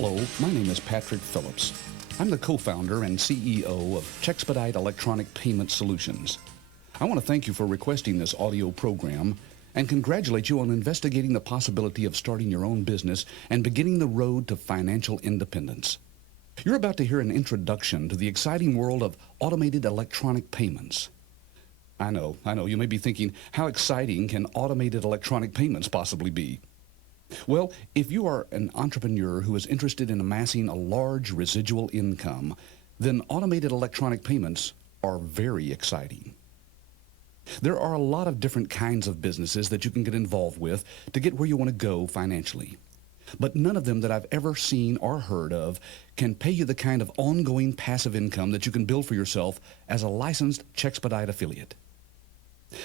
Hello, my name is Patrick Phillips. I'm the co-founder and CEO of CHEXpedite Electronic Payment Solutions. I want to thank you for requesting this audio program and congratulate you on investigating the possibility of starting your own business and beginning the road to financial independence. You're about to hear an introduction to the exciting world of automated electronic payments. I know, you may be thinking, how exciting can automated electronic payments possibly be? Well, if you are an entrepreneur who is interested in amassing a large residual income, then automated electronic payments are very exciting. There are a lot of different kinds of businesses that you can get involved with to get where you want to go financially. But none of them that I've ever seen or heard of can pay you the kind of ongoing passive income that you can build for yourself as a licensed CHEXpedite affiliate.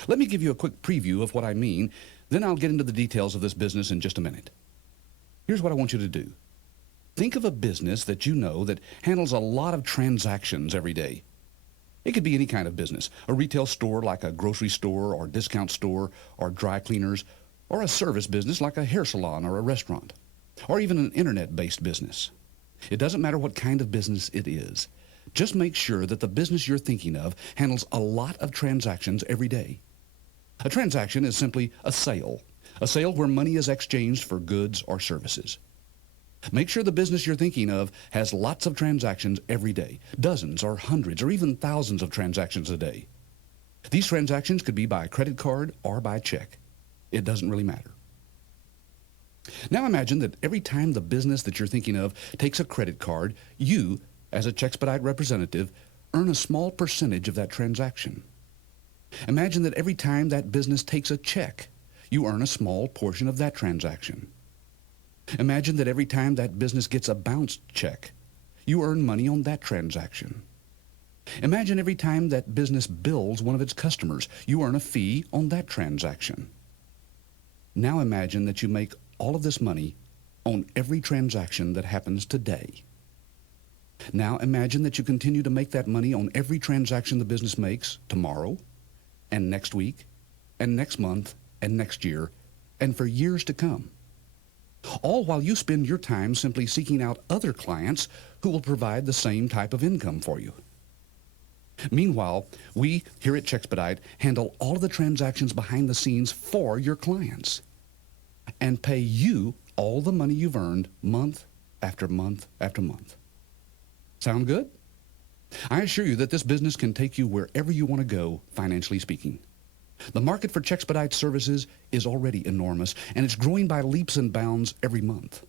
Let me give you a quick preview of what I mean, then I'll get into the details of this business in just a minute. Here's what I want you to do. Think of a business that you know that handles a lot of transactions every day. It could be any kind of business, a retail store like a grocery store or discount store or dry cleaners, or a service business like a hair salon or a restaurant, or even an internet-based business. It doesn't matter what kind of business it is. Just make sure that the business you're thinking of handles a lot of transactions every day. A transaction is simply a sale where money is exchanged for goods or services. Make sure the business you're thinking of has lots of transactions every day, dozens or hundreds or even thousands of transactions a day. These transactions could be by credit card or by check. It doesn't really matter. Now imagine that every time the business that you're thinking of takes a credit card, you, as a CHEXpedite representative, earn a small percentage of that transaction. Imagine that every time that business takes a check, you earn a small portion of that transaction. Imagine that every time that business gets a bounced check, you earn money on that transaction. Imagine every time that business bills one of its customers, you earn a fee on that transaction. Now imagine that you make all of this money on every transaction that happens today. Now imagine that you continue to make that money on every transaction the business makes tomorrow, and next week, and next month, and next year, and for years to come. All while you spend your time simply seeking out other clients who will provide the same type of income for you. Meanwhile, we here at CHEXpedite handle all of the transactions behind the scenes for your clients and pay you all the money you've earned month after month after month. Sound good? I assure you that this business can take you wherever you want to go, financially speaking. The market for CHEXpedite services is already enormous, and it's growing by leaps and bounds every month.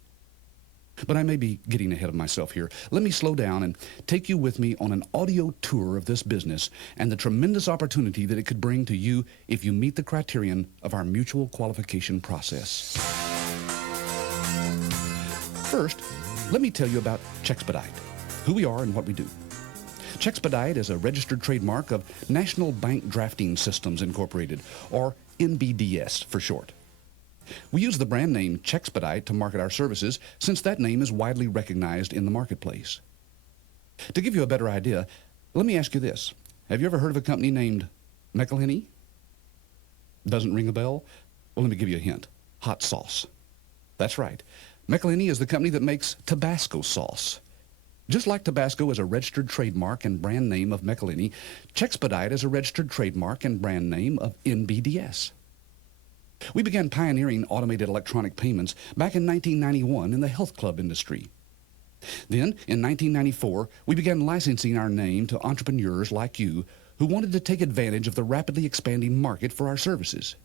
But I may be getting ahead of myself here. Let me slow down and take you with me on an audio tour of this business and the tremendous opportunity that it could bring to you if you meet the criterion of our mutual qualification process. First, let me tell you about CHEXpedite, who we are and what we do. CHEXpedite is a registered trademark of National Bank Drafting Systems Incorporated, or NBDS for short. We use the brand name CHEXpedite to market our services since that name is widely recognized in the marketplace. To give you a better idea, let me ask you this. Have you ever heard of a company named McElhenney? Doesn't ring a bell? Well, let me give you a hint. Hot sauce. That's right. McElhenney is the company that makes Tabasco sauce. Just like Tabasco is a registered trademark and brand name of McElhenney, CHEXpedite is a registered trademark and brand name of NBDS. We began pioneering automated electronic payments back in 1991 in the health club industry. Then, in 1994, we began licensing our name to entrepreneurs like you who wanted to take advantage of the rapidly expanding market for our services.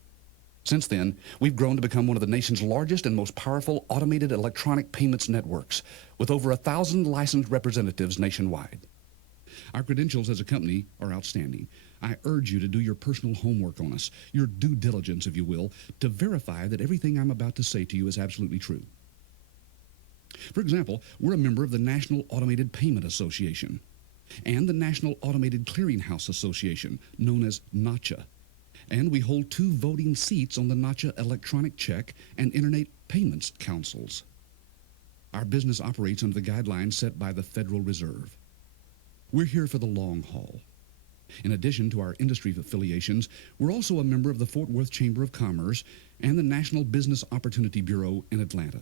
Since then, we've grown to become one of the nation's largest and most powerful automated electronic payments networks, with over 1,000 licensed representatives nationwide. Our credentials as a company are outstanding. I urge you to do your personal homework on us, your due diligence, if you will, to verify that everything I'm about to say to you is absolutely true. For example, we're a member of the National Automated Payment Association and the National Automated Clearinghouse Association, known as NACHA. And we hold 2 voting seats on the NACHA Electronic Check and Internet Payments Councils. Our business operates under the guidelines set by the Federal Reserve. We're here for the long haul. In addition to our industry affiliations, we're also a member of the Fort Worth Chamber of Commerce and the National Business Opportunity Bureau in Atlanta.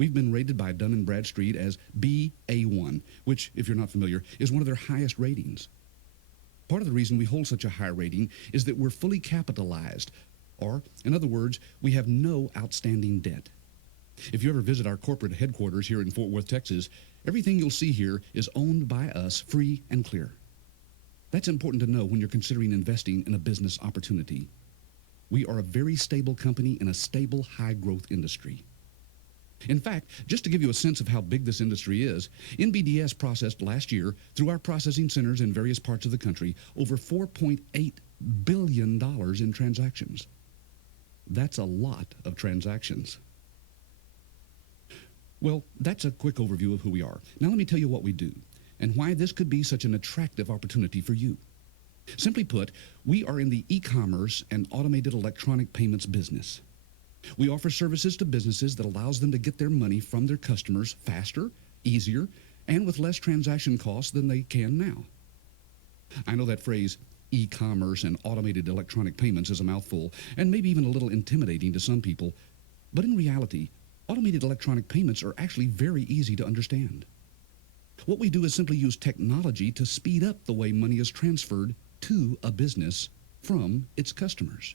We've been rated by Dun & Bradstreet as BA1, which, if you're not familiar, is one of their highest ratings. Part of the reason we hold such a high rating is that we're fully capitalized, or, in other words, we have no outstanding debt. If you ever visit our corporate headquarters here in Fort Worth, Texas, everything you'll see here is owned by us free and clear. That's important to know when you're considering investing in a business opportunity. We are a very stable company in a stable, high-growth industry. In fact, just to give you a sense of how big this industry is, NBDS processed last year, through our processing centers in various parts of the country, over $4.8 billion in transactions. That's a lot of transactions. Well, that's a quick overview of who we are. Now let me tell you what we do and why this could be such an attractive opportunity for you. Simply put, we are in the e-commerce and automated electronic payments business. We offer services to businesses that allows them to get their money from their customers faster, easier, and with less transaction costs than they can now. I know that phrase, e-commerce and automated electronic payments, is a mouthful and maybe even a little intimidating to some people, but in reality, automated electronic payments are actually very easy to understand. What we do is simply use technology to speed up the way money is transferred to a business from its customers.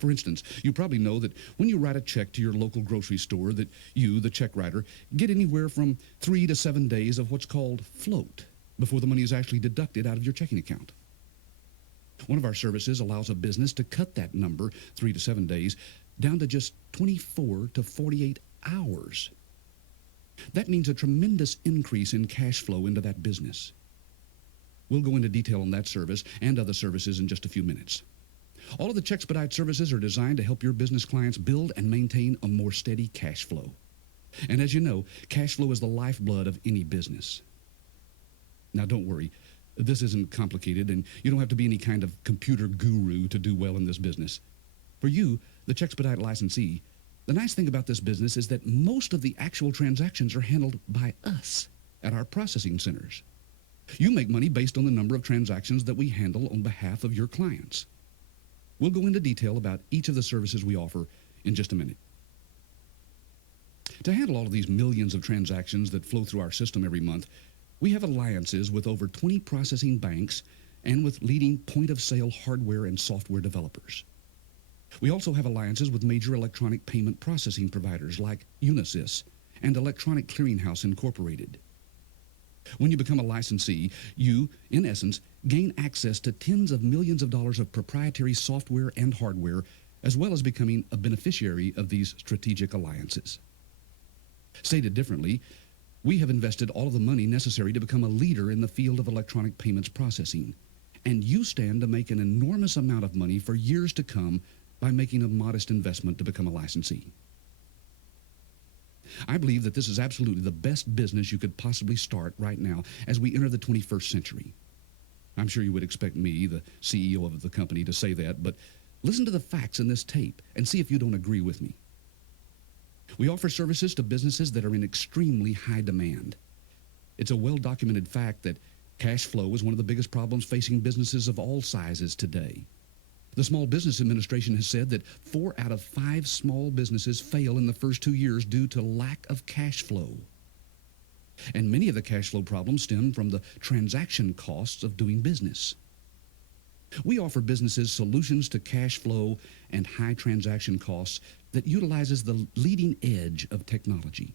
For instance, you probably know that when you write a check to your local grocery store that you, the check writer, get anywhere from 3 to 7 days of what's called float before the money is actually deducted out of your checking account. One of our services allows a business to cut that number, 3 to 7 days, down to just 24 to 48 hours. That means a tremendous increase in cash flow into that business. We'll go into detail on that service and other services in just a few minutes. All of the CHEXpedite services are designed to help your business clients build and maintain a more steady cash flow. And as you know, cash flow is the lifeblood of any business. Now don't worry, this isn't complicated and you don't have to be any kind of computer guru to do well in this business. For you, the CHEXpedite licensee, the nice thing about this business is that most of the actual transactions are handled by us at our processing centers. You make money based on the number of transactions that we handle on behalf of your clients. We'll go into detail about each of the services we offer in just a minute. To handle all of these millions of transactions that flow through our system every month, we have alliances with over 20 processing banks and with leading point-of-sale hardware and software developers. We also have alliances with major electronic payment processing providers like Unisys and Electronic Clearinghouse Incorporated. When you become a licensee, you, in essence, gain access to tens of millions of dollars of proprietary software and hardware, as well as becoming a beneficiary of these strategic alliances. Stated differently, we have invested all of the money necessary to become a leader in the field of electronic payments processing, and you stand to make an enormous amount of money for years to come by making a modest investment to become a licensee. I believe that this is absolutely the best business you could possibly start right now as we enter the 21st century. I'm sure you would expect me, the CEO of the company, to say that, but listen to the facts in this tape and see if you don't agree with me. We offer services to businesses that are in extremely high demand. It's a well-documented fact that cash flow is one of the biggest problems facing businesses of all sizes today. The Small Business Administration has said that 4 out of 5 small businesses fail in the first 2 years due to lack of cash flow. And many of the cash flow problems stem from the transaction costs of doing business. We offer businesses solutions to cash flow and high transaction costs that utilizes the leading edge of technology.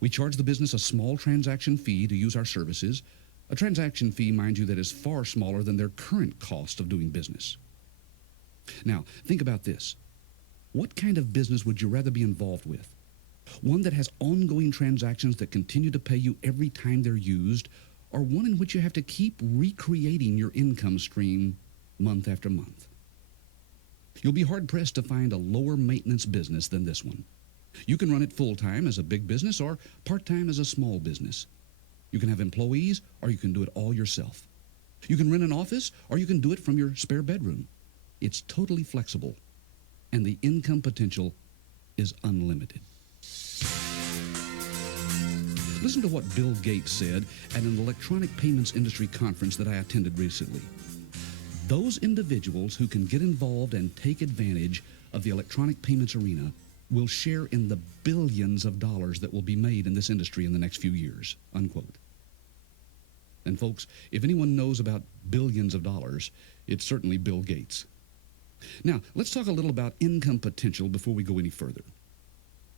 We charge the business a small transaction fee to use our services, a transaction fee, mind you, that is far smaller than their current cost of doing business. Now, think about this. What kind of business would you rather be involved with? One that has ongoing transactions that continue to pay you every time they're used, or one in which you have to keep recreating your income stream month after month? You'll be hard-pressed to find a lower maintenance business than this one. You can run it full-time as a big business or part-time as a small business. You can have employees or you can do it all yourself. You can rent an office or you can do it from your spare bedroom. It's totally flexible, and the income potential is unlimited. Listen to what Bill Gates said at an electronic payments industry conference that I attended recently. Those individuals who can get involved and take advantage of the electronic payments arena will share in the billions of dollars that will be made in this industry in the next few years, unquote. And folks, if anyone knows about billions of dollars, it's certainly Bill Gates. Now, let's talk a little about income potential before we go any further.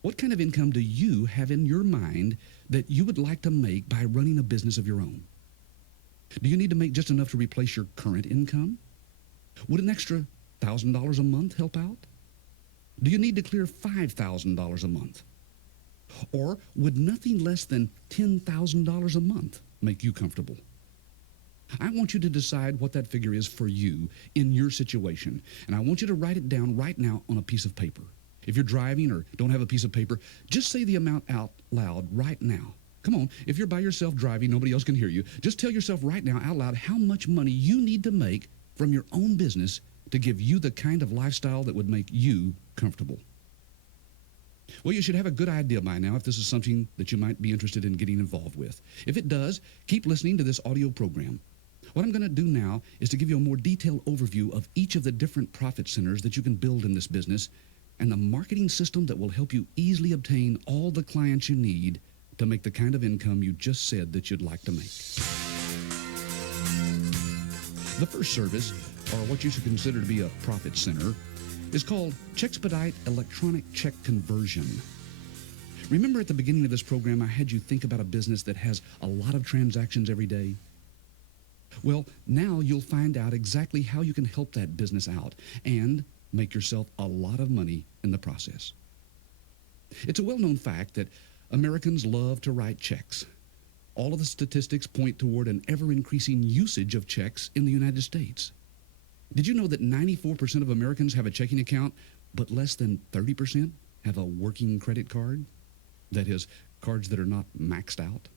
What kind of income do you have in your mind that you would like to make by running a business of your own? Do you need to make just enough to replace your current income? Would an extra $1,000 a month help out? Do you need to clear $5,000 a month? Or would nothing less than $10,000 a month make you comfortable? I want you to decide what that figure is for you in your situation, and I want you to write it down right now on a piece of paper. If you're driving or don't have a piece of paper, just say the amount out loud right now. Come on, if you're by yourself driving, nobody else can hear you, just tell yourself right now out loud how much money you need to make from your own business to give you the kind of lifestyle that would make you comfortable. Well, you should have a good idea by now if this is something that you might be interested in getting involved with. If it does, keep listening to this audio program. What I'm going to do now is to give you a more detailed overview of each of the different profit centers that you can build in this business and the marketing system that will help you easily obtain all the clients you need to make the kind of income you just said that you'd like to make. The first service, or what you should consider to be a profit center, is called CHEXpedite Electronic Check Conversion. Remember at the beginning of this program I had you think about a business that has a lot of transactions every day? Well, now you'll find out exactly how you can help that business out and make yourself a lot of money in the process. It's a well-known fact that Americans love to write checks. All of the statistics point toward an ever-increasing usage of checks in the United States. Did you know that 94% of Americans have a checking account, but less than 30% have a working credit card? That is, cards that are not maxed out.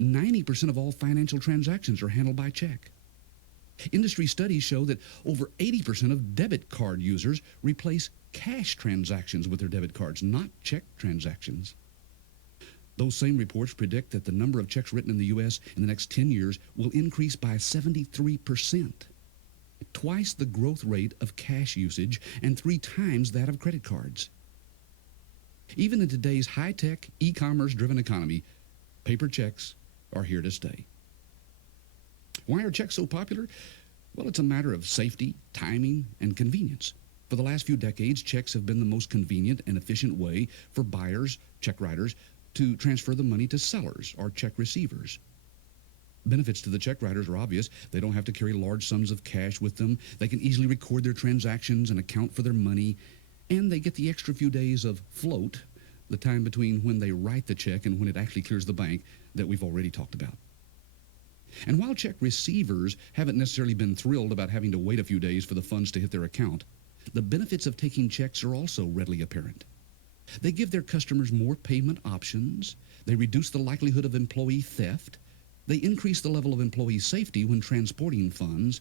90% of all financial transactions are handled by check. Industry studies show that over 80% of debit card users replace cash transactions with their debit cards, not check transactions. Those same reports predict that the number of checks written in the U.S. in the next 10 years will increase by 73%, twice the growth rate of cash usage and 3 times that of credit cards. Even in today's high-tech, e-commerce-driven economy, paper checks are here to stay. Why are checks so popular? Well, it's a matter of safety, timing, and convenience. For the last few decades, checks have been the most convenient and efficient way for buyers, check writers, to transfer the money to sellers or check receivers. Benefits to the check writers are obvious. They don't have to carry large sums of cash with them. They can easily record their transactions and account for their money, and they get the extra few days of float, the time between when they write the check and when it actually clears the bank, that we've already talked about. And while check receivers haven't necessarily been thrilled about having to wait a few days for the funds to hit their account, the benefits of taking checks are also readily apparent. They give their customers more payment options, they reduce the likelihood of employee theft, they increase the level of employee safety when transporting funds,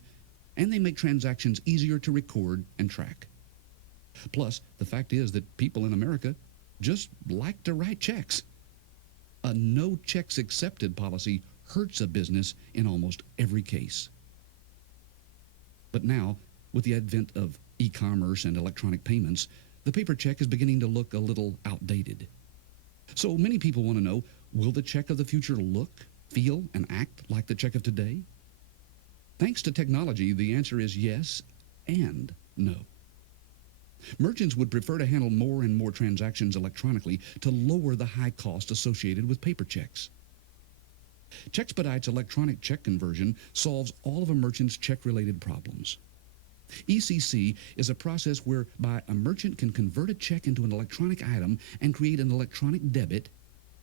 and they make transactions easier to record and track. Plus, the fact is that people in America just like to write checks. A no checks accepted policy hurts a business in almost every case. But now, with the advent of e-commerce and electronic payments, the paper check is beginning to look a little outdated. So many people want to know, will the check of the future look, feel, and act like the check of today? Thanks to technology, the answer is yes and no. Merchants would prefer to handle more and more transactions electronically to lower the high cost associated with paper checks. CHEXpedite's electronic check conversion solves all of a merchant's check-related problems. ECC is a process whereby a merchant can convert a check into an electronic item and create an electronic debit,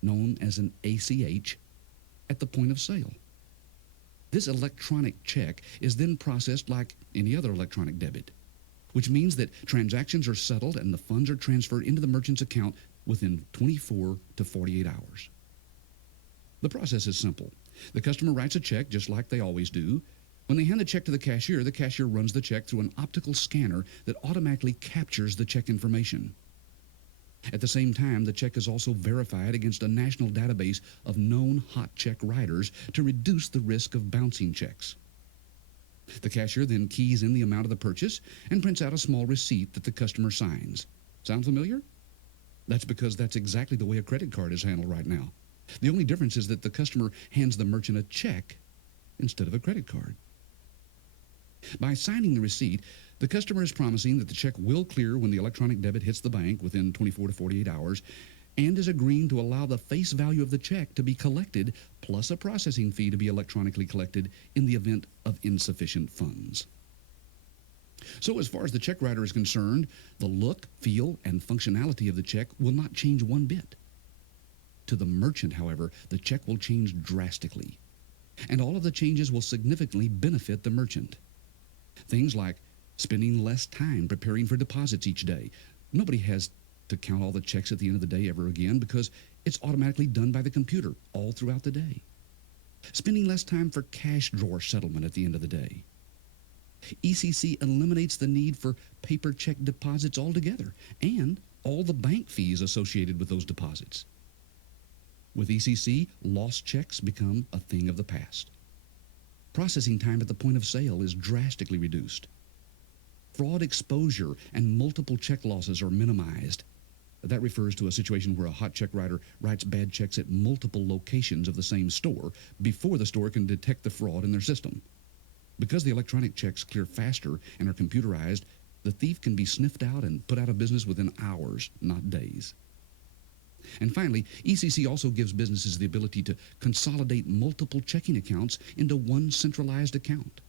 known as an ACH, at the point of sale. This electronic check is then processed like any other electronic debit, which means that transactions are settled and the funds are transferred into the merchant's account within 24 to 48 hours. The process is simple. The customer writes a check just like they always do. When they hand the check to the cashier runs the check through an optical scanner that automatically captures the check information. At the same time, the check is also verified against a national database of known hot check writers to reduce the risk of bouncing checks. The cashier then keys in the amount of the purchase and prints out a small receipt that the customer signs. Sound familiar? That's because that's exactly the way a credit card is handled right now. The only difference is that the customer hands the merchant a check instead of a credit card. By signing the receipt, the customer is promising that the check will clear when the electronic debit hits the bank within 24 to 48 hours and is agreeing to allow the face value of the check to be collected plus a processing fee to be electronically collected in the event of insufficient funds. So as far as the check writer is concerned, the look, feel, and functionality of the check will not change one bit. To the merchant, however, the check will change drastically, and all of the changes will significantly benefit the merchant. Things like spending less time preparing for deposits each day. Nobody has to count all the checks at the end of the day ever again because it's automatically done by the computer all throughout the day. Spending less time for cash drawer settlement at the end of the day. ECC eliminates the need for paper check deposits altogether and all the bank fees associated with those deposits. With ECC, lost checks become a thing of the past. Processing time at the point of sale is drastically reduced. Fraud exposure and multiple check losses are minimized. That refers to a situation where a hot check writer writes bad checks at multiple locations of the same store before the store can detect the fraud in their system. Because the electronic checks clear faster and are computerized, the thief can be sniffed out and put out of business within hours, not days. And finally, ECC also gives businesses the ability to consolidate multiple checking accounts into one centralized account.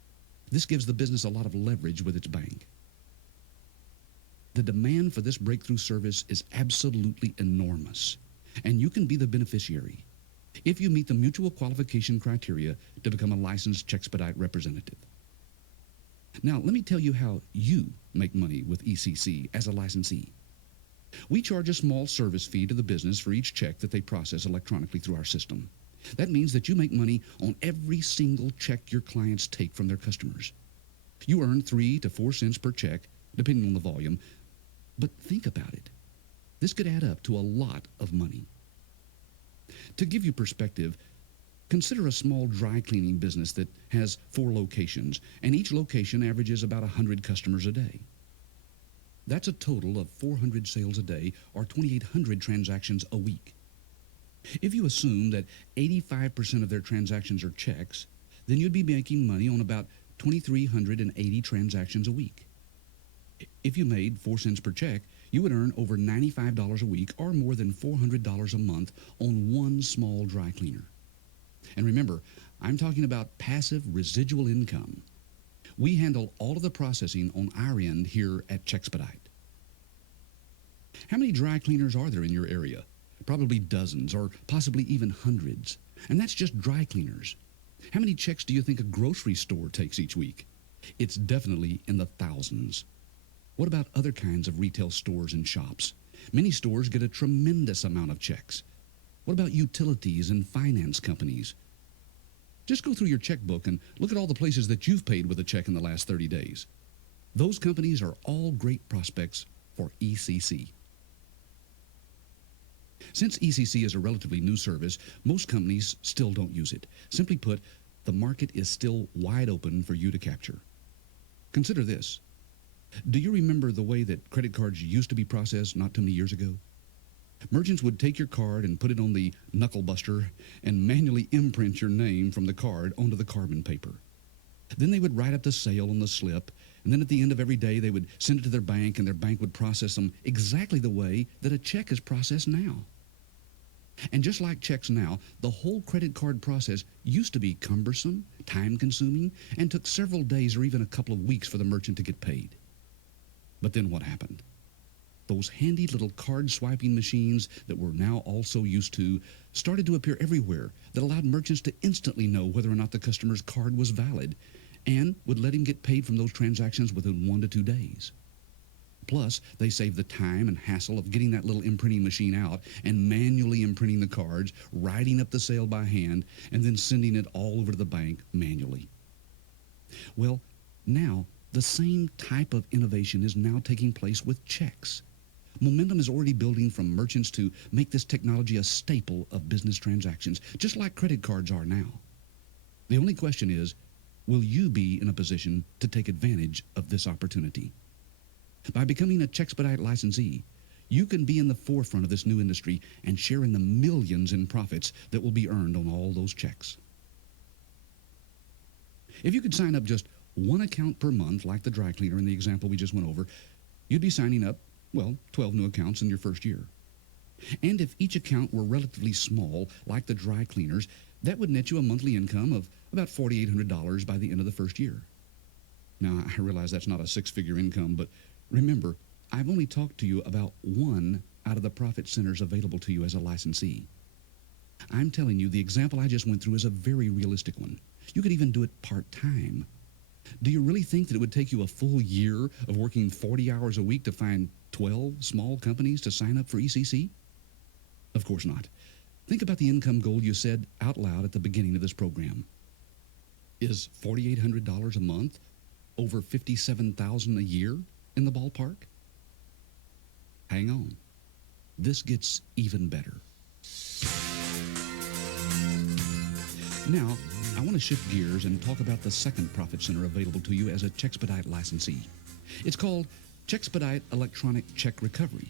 This gives the business a lot of leverage with its bank. The demand for this breakthrough service is absolutely enormous, and you can be the beneficiary if you meet the mutual qualification criteria to become a licensed CHEXpedite representative. Now, let me tell you how you make money with ECC as a licensee. We charge a small service fee to the business for each check that they process electronically through our system. That means that you make money on every single check your clients take from their customers. You earn 3 to 4 cents per check, depending on the volume. But think about it. This could add up to a lot of money. To give you perspective, consider a small dry cleaning business that has 4 locations, and each location averages about 100 customers a day. That's a total of 400 sales a day or 2,800 transactions a week. If you assume that 85% of their transactions are checks, then you'd be making money on about 2,380 transactions a week. If you made 4 cents per check, you would earn over $95 a week or more than $400 a month on one small dry cleaner. And remember, I'm talking about passive residual income. We handle all of the processing on our end here at CHEXpedite. How many dry cleaners are there in your area? Probably dozens or possibly even hundreds. And that's just dry cleaners. How many checks do you think a grocery store takes each week? It's definitely in the thousands. What about other kinds of retail stores and shops? Many stores get a tremendous amount of checks. What about utilities and finance companies? Just go through your checkbook and look at all the places that you've paid with a check in the last 30 days. Those companies are all great prospects for ECC. Since ECC is a relatively new service, most companies still don't use it. Simply put, the market is still wide open for you to capture. Consider this. Do you remember the way that credit cards used to be processed not too many years ago? Merchants would take your card and put it on the knuckle buster and manually imprint your name from the card onto the carbon paper. Then they would write up the sale on the slip, and then at the end of every day they would send it to their bank, and their bank would process them exactly the way that a check is processed now. And just like checks now, the whole credit card process used to be cumbersome, time-consuming, and took several days or even a couple of weeks for the merchant to get paid. But then what happened? Those handy little card-swiping machines that we're now all so used to started to appear everywhere that allowed merchants to instantly know whether or not the customer's card was valid and would let him get paid from those transactions within 1 to 2 days. Plus, they saved the time and hassle of getting that little imprinting machine out and manually imprinting the cards, writing up the sale by hand, and then sending it all over to the bank manually. Well, now, the same type of innovation is now taking place with checks. Momentum is already building from merchants to make this technology a staple of business transactions, just like credit cards are now. The only question is, will you be in a position to take advantage of this opportunity? By becoming a CHEXpedite licensee, You can be in the forefront of this new industry and share in the millions in profits that will be earned on all those checks. If you could sign up just one account per month, like the dry cleaner in the example we just went over, you'd be signing up, 12 new accounts in your first year. And if each account were relatively small, like the dry cleaners, that would net you a monthly income of about $4,800 by the end of the first year. Now, I realize that's not a six-figure income, but remember, I've only talked to you about one out of the profit centers available to you as a licensee. I'm telling you, the example I just went through is a very realistic one. You could even do it part-time. Do you really think that it would take you a full year of working 40 hours a week to find 12 small companies to sign up for ECC? Of course not. Think about the income goal you said out loud at the beginning of this program. Is $4,800 a month over $57,000 a year in the ballpark? Hang on. This gets even better. Now, I want to shift gears and talk about the second profit center available to you as a CHEXpedite licensee. It's called CHEXpedite Electronic Check Recovery.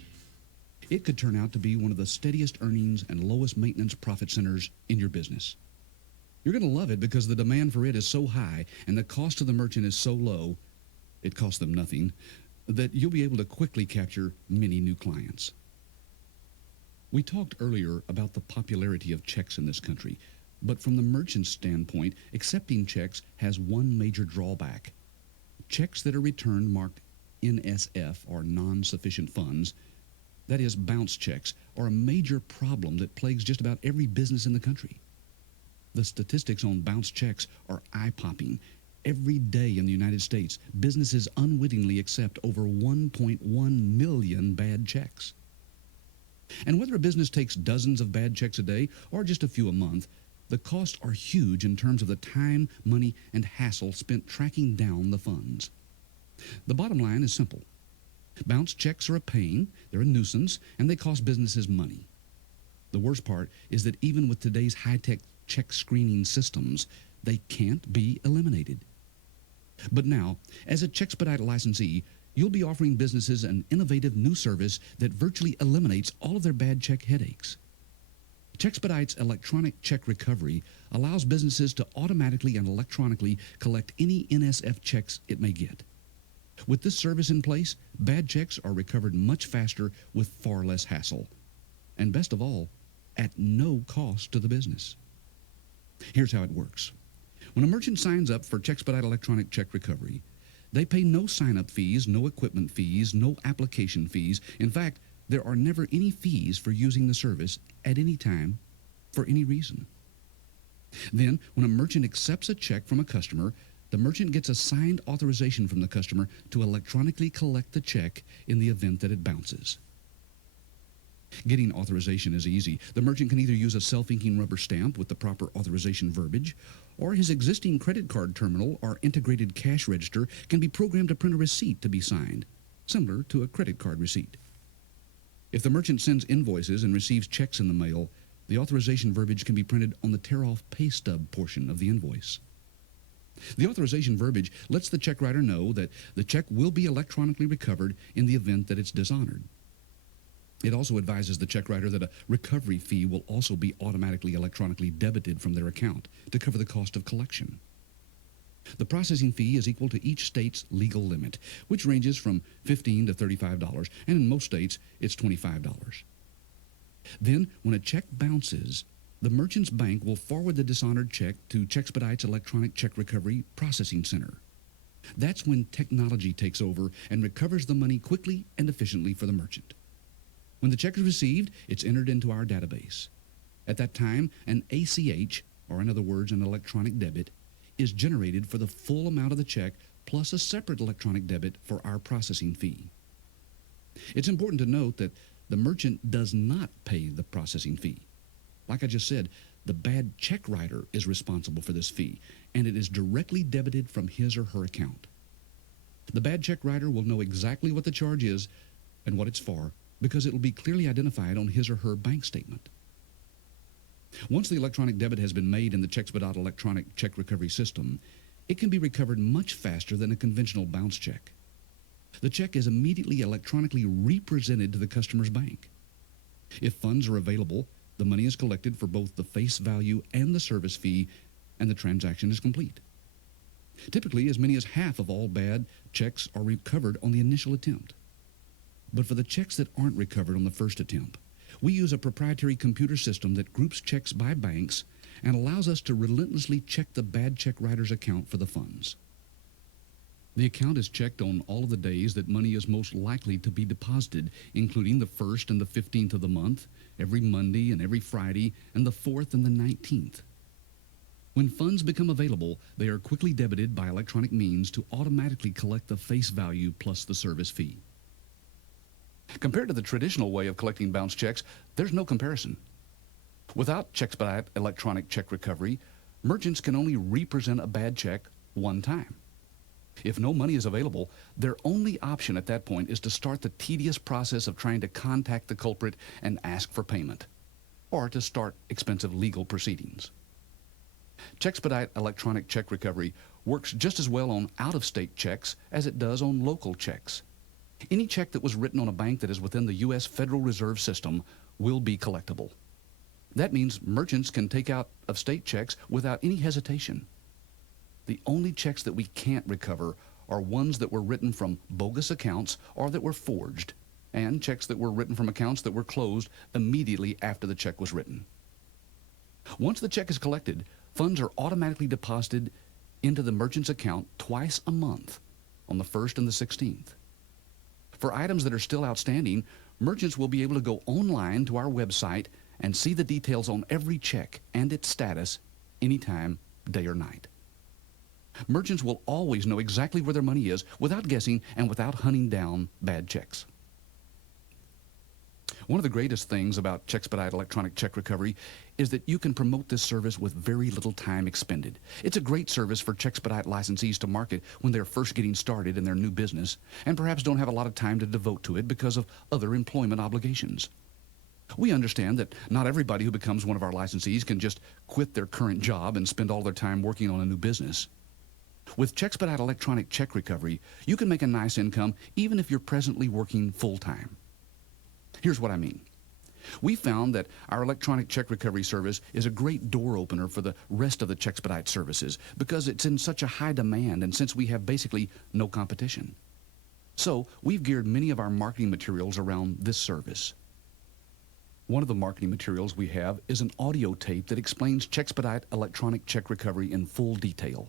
It could turn out to be one of the steadiest earnings and lowest maintenance profit centers in your business. You're going to love it because the demand for it is so high and the cost to the merchant is so low, it costs them nothing, that you'll be able to quickly capture many new clients. We talked earlier about the popularity of checks in this country, but from the merchant's standpoint, accepting checks has one major drawback. Checks that are returned marked NSF, or non-sufficient funds, that is, bounce checks, are a major problem that plagues just about every business in the country. The statistics on bounce checks are eye-popping. Every day in the United States, businesses unwittingly accept over 1.1 million bad checks. And whether a business takes dozens of bad checks a day or just a few a month, the costs are huge in terms of the time, money, and hassle spent tracking down the funds. The bottom line is simple. Bounce checks are a pain, they're a nuisance, and they cost businesses money. The worst part is that even with today's high-tech check screening systems, they can't be eliminated. But now, as a CHEXpedite licensee, you'll be offering businesses an innovative new service that virtually eliminates all of their bad check headaches. CHEXpedite's electronic check recovery allows businesses to automatically and electronically collect any NSF checks it may get. With this service in place, bad checks are recovered much faster with far less hassle. And best of all, at no cost to the business. Here's how it works. When a merchant signs up for CHEXpedite Electronic Check Recovery, they pay no sign-up fees, no equipment fees, no application fees. In fact, there are never any fees for using the service at any time for any reason. Then, when a merchant accepts a check from a customer, the merchant gets a signed authorization from the customer to electronically collect the check in the event that it bounces. Getting authorization is easy. The merchant can either use a self-inking rubber stamp with the proper authorization verbiage, or his existing credit card terminal or integrated cash register can be programmed to print a receipt to be signed, similar to a credit card receipt. If the merchant sends invoices and receives checks in the mail, the authorization verbiage can be printed on the tear-off pay stub portion of the invoice. The authorization verbiage lets the check writer know that the check will be electronically recovered in the event that it's dishonored. It also advises the check writer that a recovery fee will also be automatically electronically debited from their account to cover the cost of collection. The processing fee is equal to each state's legal limit, which ranges from $15 to $35, and in most states, it's $25. Then, when a check bounces, the merchant's bank will forward the dishonored check to CHEXpedite's Electronic Check Recovery Processing Center. That's when technology takes over and recovers the money quickly and efficiently for the merchant. When the check is received, it's entered into our database. At that time, an ACH, or in other words, an electronic debit, is generated for the full amount of the check plus a separate electronic debit for our processing fee. It's important to note that the merchant does not pay the processing fee. Like I just said, the bad check writer is responsible for this fee, and it is directly debited from his or her account. The bad check writer will know exactly what the charge is and what it's for because it will be clearly identified on his or her bank statement. Once the electronic debit has been made in the CHEXpedite electronic check recovery system, it can be recovered much faster than a conventional bounce check. The check is immediately electronically represented to the customer's bank. If funds are available, the money is collected for both the face value and the service fee, and the transaction is complete. Typically, as many as half of all bad checks are recovered on the initial attempt. But for the checks that aren't recovered on the first attempt, we use a proprietary computer system that groups checks by banks and allows us to relentlessly check the bad check writer's account for the funds. The account is checked on all of the days that money is most likely to be deposited, including the 1st and the 15th of the month, every Monday and every Friday, and the 4th and the 19th. When funds become available, they are quickly debited by electronic means to automatically collect the face value plus the service fee. Compared to the traditional way of collecting bounce checks, there's no comparison. Without CHEXpedite electronic check recovery, merchants can only represent a bad check one time. If no money is available, their only option at that point is to start the tedious process of trying to contact the culprit and ask for payment, or to start expensive legal proceedings. CHEXpedite electronic check recovery works just as well on out-of-state checks as it does on local checks. Any check that was written on a bank that is within the U.S. Federal Reserve System will be collectible. That means merchants can take out of-state checks without any hesitation. The only checks that we can't recover are ones that were written from bogus accounts or that were forged, and checks that were written from accounts that were closed immediately after the check was written. Once the check is collected, funds are automatically deposited into the merchant's account twice a month, on the 1st and the 16th. For items that are still outstanding, merchants will be able to go online to our website and see the details on every check and its status anytime, day or night. Merchants will always know exactly where their money is without guessing and without hunting down bad checks. One of the greatest things about CHEXpedite electronic check recovery is that you can promote this service with very little time expended. It's a great service for CHEXpedite licensees to market when they're first getting started in their new business and perhaps don't have a lot of time to devote to it because of other employment obligations. We understand that not everybody who becomes one of our licensees can just quit their current job and spend all their time working on a new business. With CHEXpedite electronic check recovery, you can make a nice income even if you're presently working full-time. Here's what I mean. We found that our electronic check recovery service is a great door opener for the rest of the CHEXpedite services because it's in such a high demand and since we have basically no competition. So we've geared many of our marketing materials around this service. One of the marketing materials we have is an audio tape that explains CHEXpedite electronic check recovery in full detail.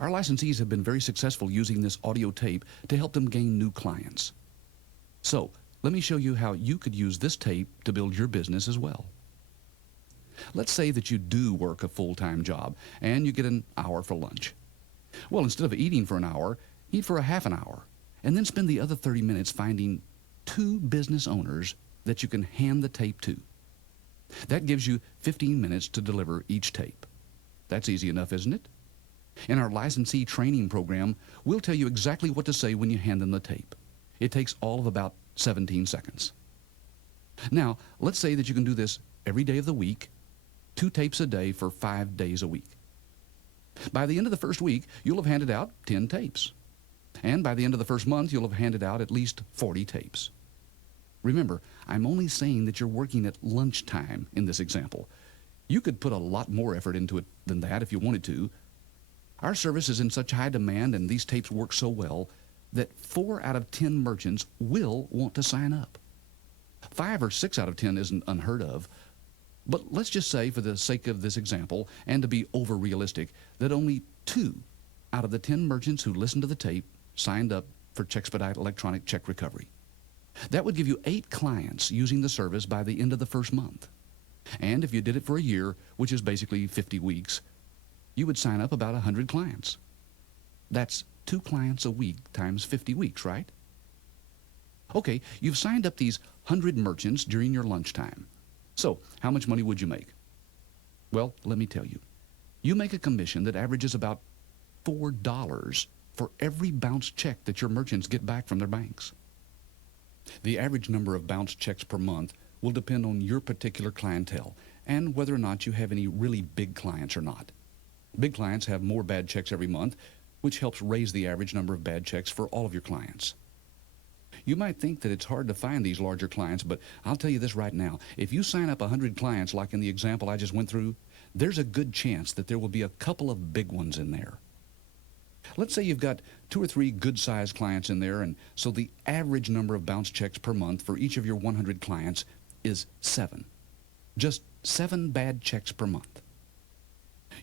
Our licensees have been very successful using this audio tape to help them gain new clients. So, let me show you how you could use this tape to build your business as well. Let's say that you do work a full-time job and you get an hour for lunch. Well, instead of eating for an hour, eat for a half an hour and then spend the other 30 minutes finding 2 business owners that you can hand the tape to. That gives you 15 minutes to deliver each tape. That's easy enough, isn't it? In our licensee training program, we'll tell you exactly what to say when you hand them the tape. It takes all of about 17 seconds. Now, let's say that you can do this every day of the week, 2 tapes a day for 5 days a week. By the end of the first week, you'll have handed out 10 tapes. And by the end of the first month, you'll have handed out at least 40 tapes. Remember, I'm only saying that you're working at lunchtime in this example. You could put a lot more effort into it than that if you wanted to. Our service is in such high demand and these tapes work so well that 4 out of 10 merchants will want to sign up. 5 or 6 out of 10 isn't unheard of, but let's just say for the sake of this example and to be over-realistic that only 2 out of the 10 merchants who listened to the tape signed up for CHEXpedite electronic check recovery. That would give you 8 clients using the service by the end of the first month. And if you did it for a year, which is basically 50 weeks, you would sign up about 100 clients. That's 2 clients a week times 50 weeks, right? Okay, you've signed up these 100 merchants during your lunchtime. So, how much money would you make? Well, let me tell you. You make a commission that averages about $4 for every bounce check that your merchants get back from their banks. The average number of bounce checks per month will depend on your particular clientele and whether or not you have any really big clients or not. Big clients have more bad checks every month, which helps raise the average number of bad checks for all of your clients. You might think that it's hard to find these larger clients, but I'll tell you this right now. If you sign up 100 clients like in the example I just went through, there's a good chance that there will be a couple of big ones in there. Let's say you've got 2 or 3 good-sized clients in there, and so the average number of bounce checks per month for each of your 100 clients is 7. Just 7 bad checks per month.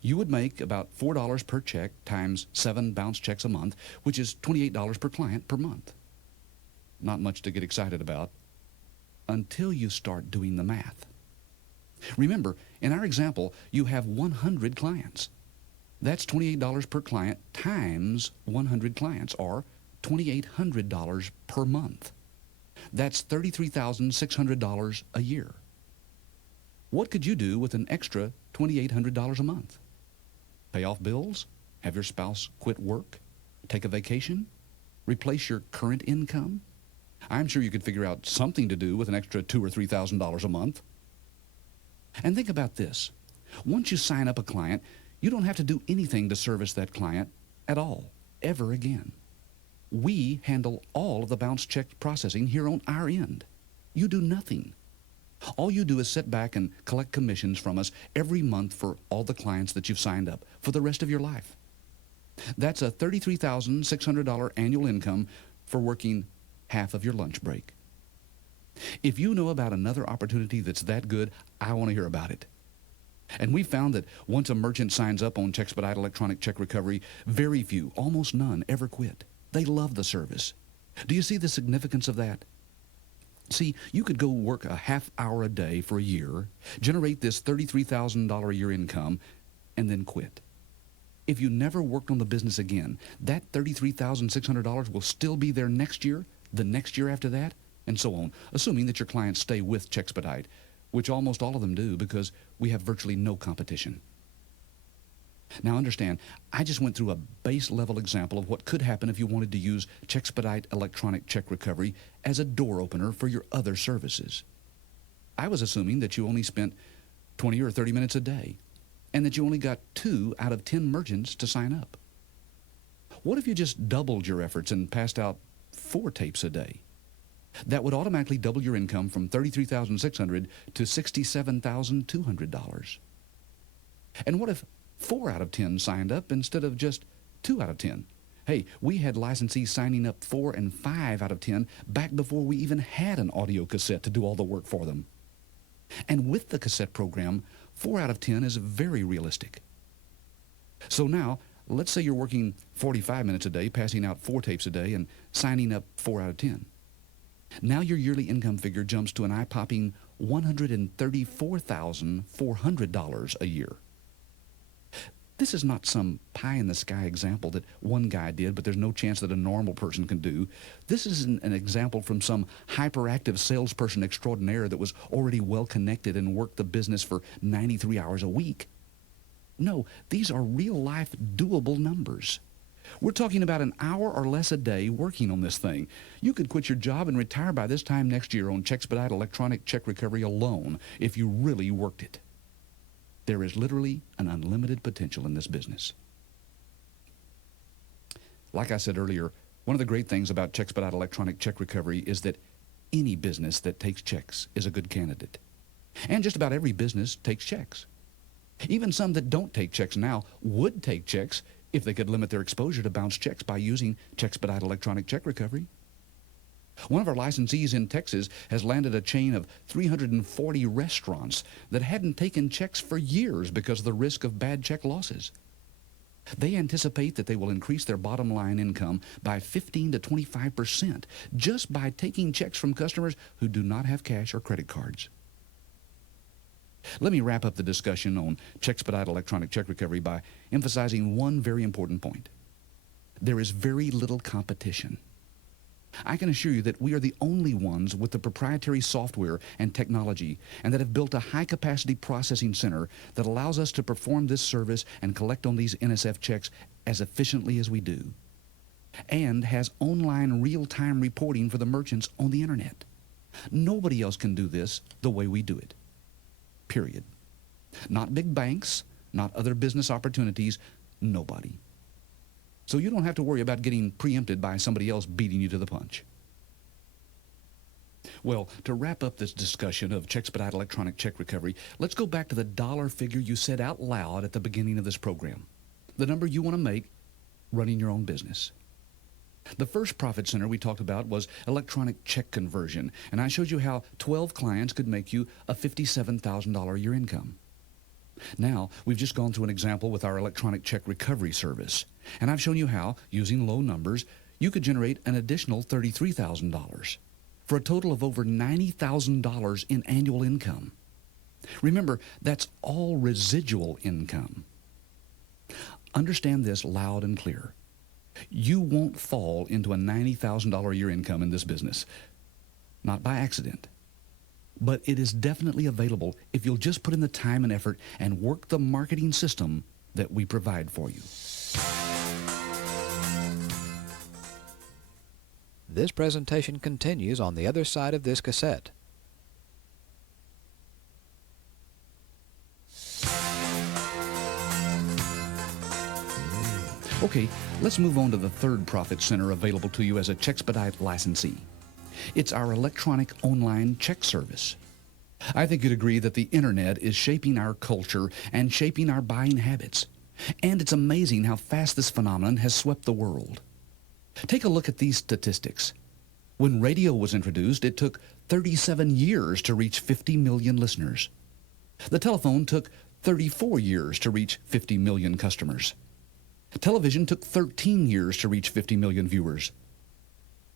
You would make about $4 per check times 7 bounce checks a month, which is $28 per client per month. Not much to get excited about until you start doing the math. Remember, in our example, you have 100 clients. That's $28 per client times 100 clients, or $2,800 per month. That's $33,600 a year. What could you do with an extra $2,800 a month? Pay off bills? Have your spouse quit work? Take a vacation? Replace your current income? I'm sure you could figure out something to do with an extra $2,000 or $3,000 a month. And think about this. Once you sign up a client, you don't have to do anything to service that client at all, ever again. We handle all of the bounce check processing here on our end. You do nothing. All you do is sit back and collect commissions from us every month for all the clients that you've signed up for the rest of your life. That's a $33,600 annual income for working half of your lunch break. If you know about another opportunity that's that good, I want to hear about it. And we found that once a merchant signs up on CHEXpedite electronic check recovery, very few, almost none, ever quit. They love the service. Do you see the significance of that? See, you could go work a half hour a day for a year, generate this $33,000 a year income, and then quit. If you never worked on the business again, that $33,600 will still be there next year, the next year after that, and so on, assuming that your clients stay with CHEXpedite, which almost all of them do because we have virtually no competition. Now understand, I just went through a base level example of what could happen if you wanted to use CHEXpedite electronic check recovery as a door opener for your other services. I was assuming that you only spent 20 or 30 minutes a day, and that you only got 2 out of 10 merchants to sign up. What if you just doubled your efforts and passed out 4 tapes a day? That would automatically double your income from $33,600 to $67,200. And what if 4 out of 10 signed up instead of just 2 out of 10? Hey, we had licensees signing up 4 and 5 out of 10 back before we even had an audio cassette to do all the work for them. And with the cassette program, 4 out of 10 is very realistic. So now, let's say you're working 45 minutes a day, passing out 4 tapes a day, and signing up 4 out of 10. Now your yearly income figure jumps to an eye-popping $134,400 a year. This is not some pie-in-the-sky example that one guy did, but there's no chance that a normal person can do. This is an example from some hyperactive salesperson extraordinaire that was already well-connected and worked the business for 93 hours a week. No, these are real-life, doable numbers. We're talking about an hour or less a day working on this thing. You could quit your job and retire by this time next year on CHEXpedite electronic check recovery alone if you really worked it. There is literally an unlimited potential in this business. Like I said earlier, one of the great things about CHEXpedite electronic check recovery is that any business that takes checks is a good candidate. And just about every business takes checks. Even some that don't take checks now would take checks if they could limit their exposure to bounce checks by using CHEXpedite electronic check recovery. One of our licensees in Texas has landed a chain of 340 restaurants that hadn't taken checks for years because of the risk of bad check losses. They anticipate that they will increase their bottom line income by 15 to 25% just by taking checks from customers who do not have cash or credit cards. Let me wrap up the discussion on CHEXpedite electronic check recovery by emphasizing one very important point. There is very little competition. I can assure you that we are the only ones with the proprietary software and technology and that have built a high-capacity processing center that allows us to perform this service and collect on these NSF checks as efficiently as we do, and has online real-time reporting for the merchants on the internet. Nobody else can do this the way we do it. Period. Not big banks, not other business opportunities, nobody. so you don't have to worry about getting preempted by somebody else beating you to the punch. Well, to wrap up this discussion of CHEXpedite electronic check recovery, let's go back to the dollar figure you said out loud at the beginning of this program, the number you want to make running your own business. The first profit center we talked about was electronic check conversion, and I showed you how 12 clients could make you a $57,000 a year income. Now, we've just gone through an example with our electronic check recovery service, and I've shown you how, using low numbers, you could generate an additional $33,000 for a total of over $90,000 in annual income. Remember, that's all residual income. Understand this loud and clear. You won't fall into a $90,000 a year income in this business, not by accident. But it is definitely available if you'll just put in the time and effort and work the marketing system that we provide for you. This presentation continues on the other side of this cassette. Okay, let's move on to the third profit center available to you as a CHEXpedite licensee. It's our electronic online check service. I think you'd agree that the internet is shaping our culture and shaping our buying habits. And it's amazing how fast this phenomenon has swept the world. Take a look at these statistics. When radio was introduced, it took 37 years to reach 50 million listeners. The telephone took 34 years to reach 50 million customers. Television took 13 years to reach 50 million viewers.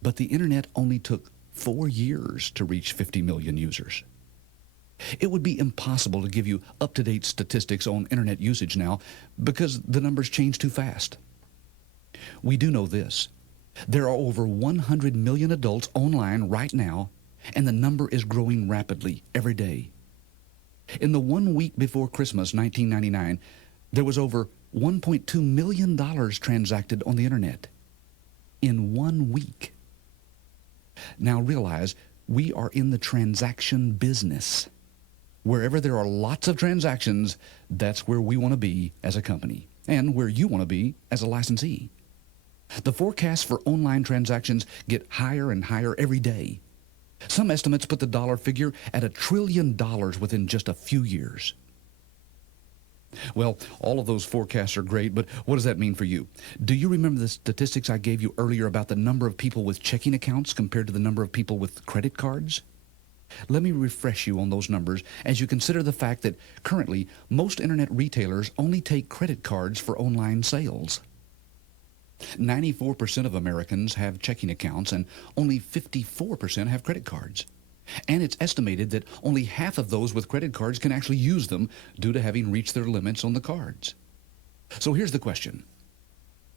But the internet only took 4 years to reach 50 million users. It would be impossible to give you up-to-date statistics on internet usage now because the numbers change too fast. We do know this. There are over 100 million adults online right now, and the number is growing rapidly every day. In the 1 week before Christmas, 1999, there was over $1.2 million transacted on the internet. In 1 week. Now realize, we are in the transaction business. Wherever there are lots of transactions, that's where we want to be as a company, and where you want to be as a licensee. The forecasts for online transactions get higher and higher every day. Some estimates put the dollar figure at $1 trillion within just a few years. Well, all of those forecasts are great, but what does that mean for you? Do you remember the statistics I gave you earlier about the number of people with checking accounts compared to the number of people with credit cards? Let me refresh you on those numbers as you consider the fact that currently most internet retailers only take credit cards for online sales. 94% of Americans have checking accounts and only 54% have credit cards. And it's estimated that only half of those with credit cards can actually use them due to having reached their limits on the cards. So here's the question.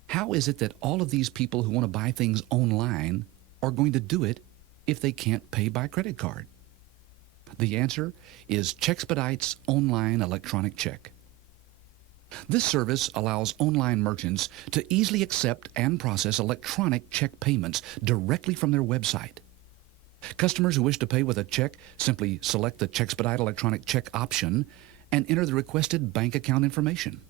How is it that all of these people who want to buy things online are going to do it if they can't pay by credit card? The answer is CHEXpedite's online electronic check. This service allows online merchants to easily accept and process electronic check payments directly from their website. Customers who wish to pay with a check simply select the CHEXpedite electronic check option and enter the requested bank account information.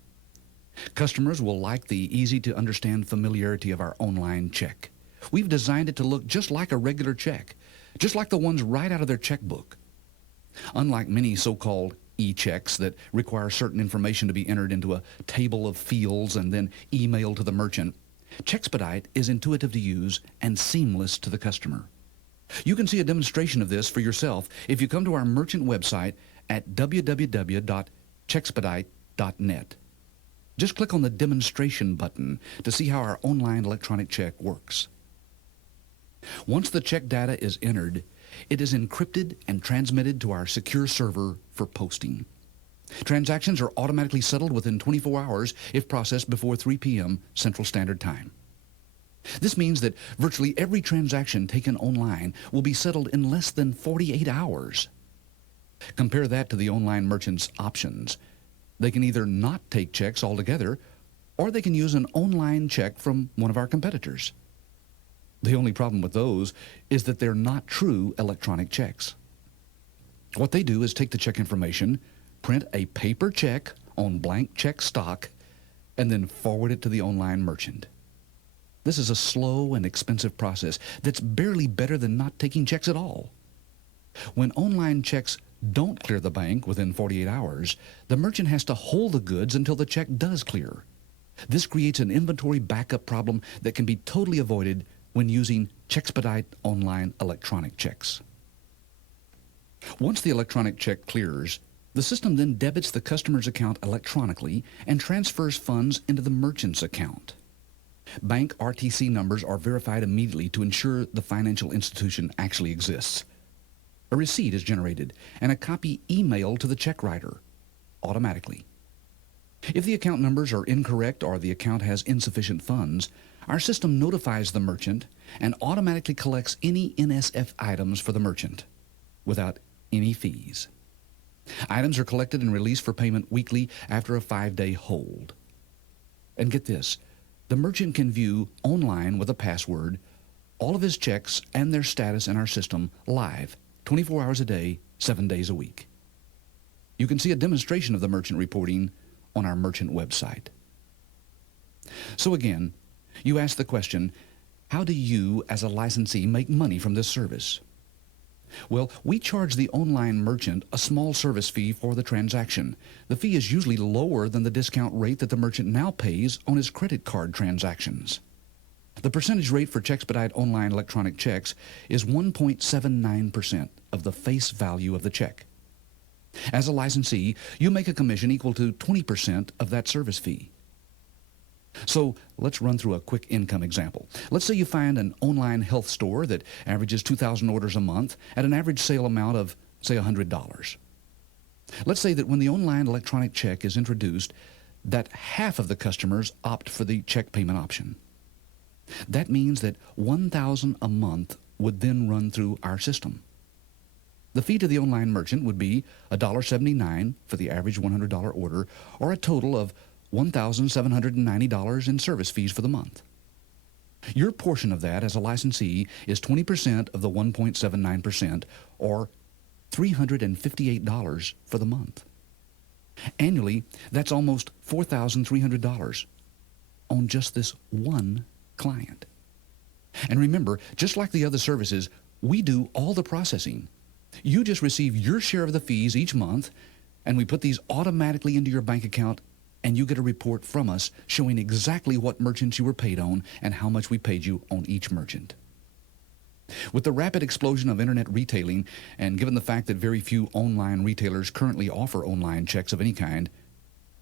Customers will like the easy-to-understand familiarity of our online check. We've designed it to look just like a regular check, just like the ones right out of their checkbook. Unlike many so-called e-checks that require certain information to be entered into a table of fields and then emailed to the merchant, CHEXpedite is intuitive to use and seamless to the customer. You can see a demonstration of this for yourself if you come to our merchant website at www.chexpedite.net. Just click on the demonstration button to see how our online electronic check works. Once the check data is entered, it is encrypted and transmitted to our secure server for posting. Transactions are automatically settled within 24 hours if processed before 3 p.m. Central Standard Time. This means that virtually every transaction taken online will be settled in less than 48 hours. Compare that to the online merchant's options. They can either not take checks altogether, or they can use an online check from one of our competitors. The only problem with those is that they're not true electronic checks. What they do is take the check information, print a paper check on blank check stock, and then forward it to the online merchant. This is a slow and expensive process that's barely better than not taking checks at all. When online checks don't clear the bank within 48 hours, the merchant has to hold the goods until the check does clear. This creates an inventory backup problem that can be totally avoided when using CHEXpedite online electronic checks. Once the electronic check clears, the system then debits the customer's account electronically and transfers funds into the merchant's account. Bank RTC numbers are verified immediately to ensure the financial institution actually exists. A receipt is generated and a copy emailed to the check writer automatically. If the account numbers are incorrect or the account has insufficient funds, our system notifies the merchant and automatically collects any NSF items for the merchant without any fees. Items are collected and released for payment weekly after a 5-day hold. And get this, the merchant can view online with a password all of his checks and their status in our system live, 24 hours a day, 7 days a week. You can see a demonstration of the merchant reporting on our merchant website. So again, you ask the question, how do you as a licensee make money from this service? Well, we charge the online merchant a small service fee for the transaction. The fee is usually lower than the discount rate that the merchant now pays on his credit card transactions. The percentage rate for CHEXpedite online electronic checks is 1.79% of the face value of the check. As a licensee, you make a commission equal to 20% of that service fee. So let's run through a quick income example. Let's say you find an online health store that averages 2,000 orders a month at an average sale amount of, say, $100. Let's say that when the online electronic check is introduced, that half of the customers opt for the check payment option. That means that $1,000 a month would then run through our system. The fee to the online merchant would be $1.79 for the average $100 order, or a total of $1,790 in service fees for the month. Your portion of that as a licensee is 20% of the 1.79%, or $358 for the month. Annually, that's almost $4,300 on just this one client. And remember, just like the other services, we do all the processing. You just receive your share of the fees each month, and we put these automatically into your bank account, and you get a report from us showing exactly what merchants you were paid on and how much we paid you on each merchant. With the rapid explosion of internet retailing, and given the fact that very few online retailers currently offer online checks of any kind,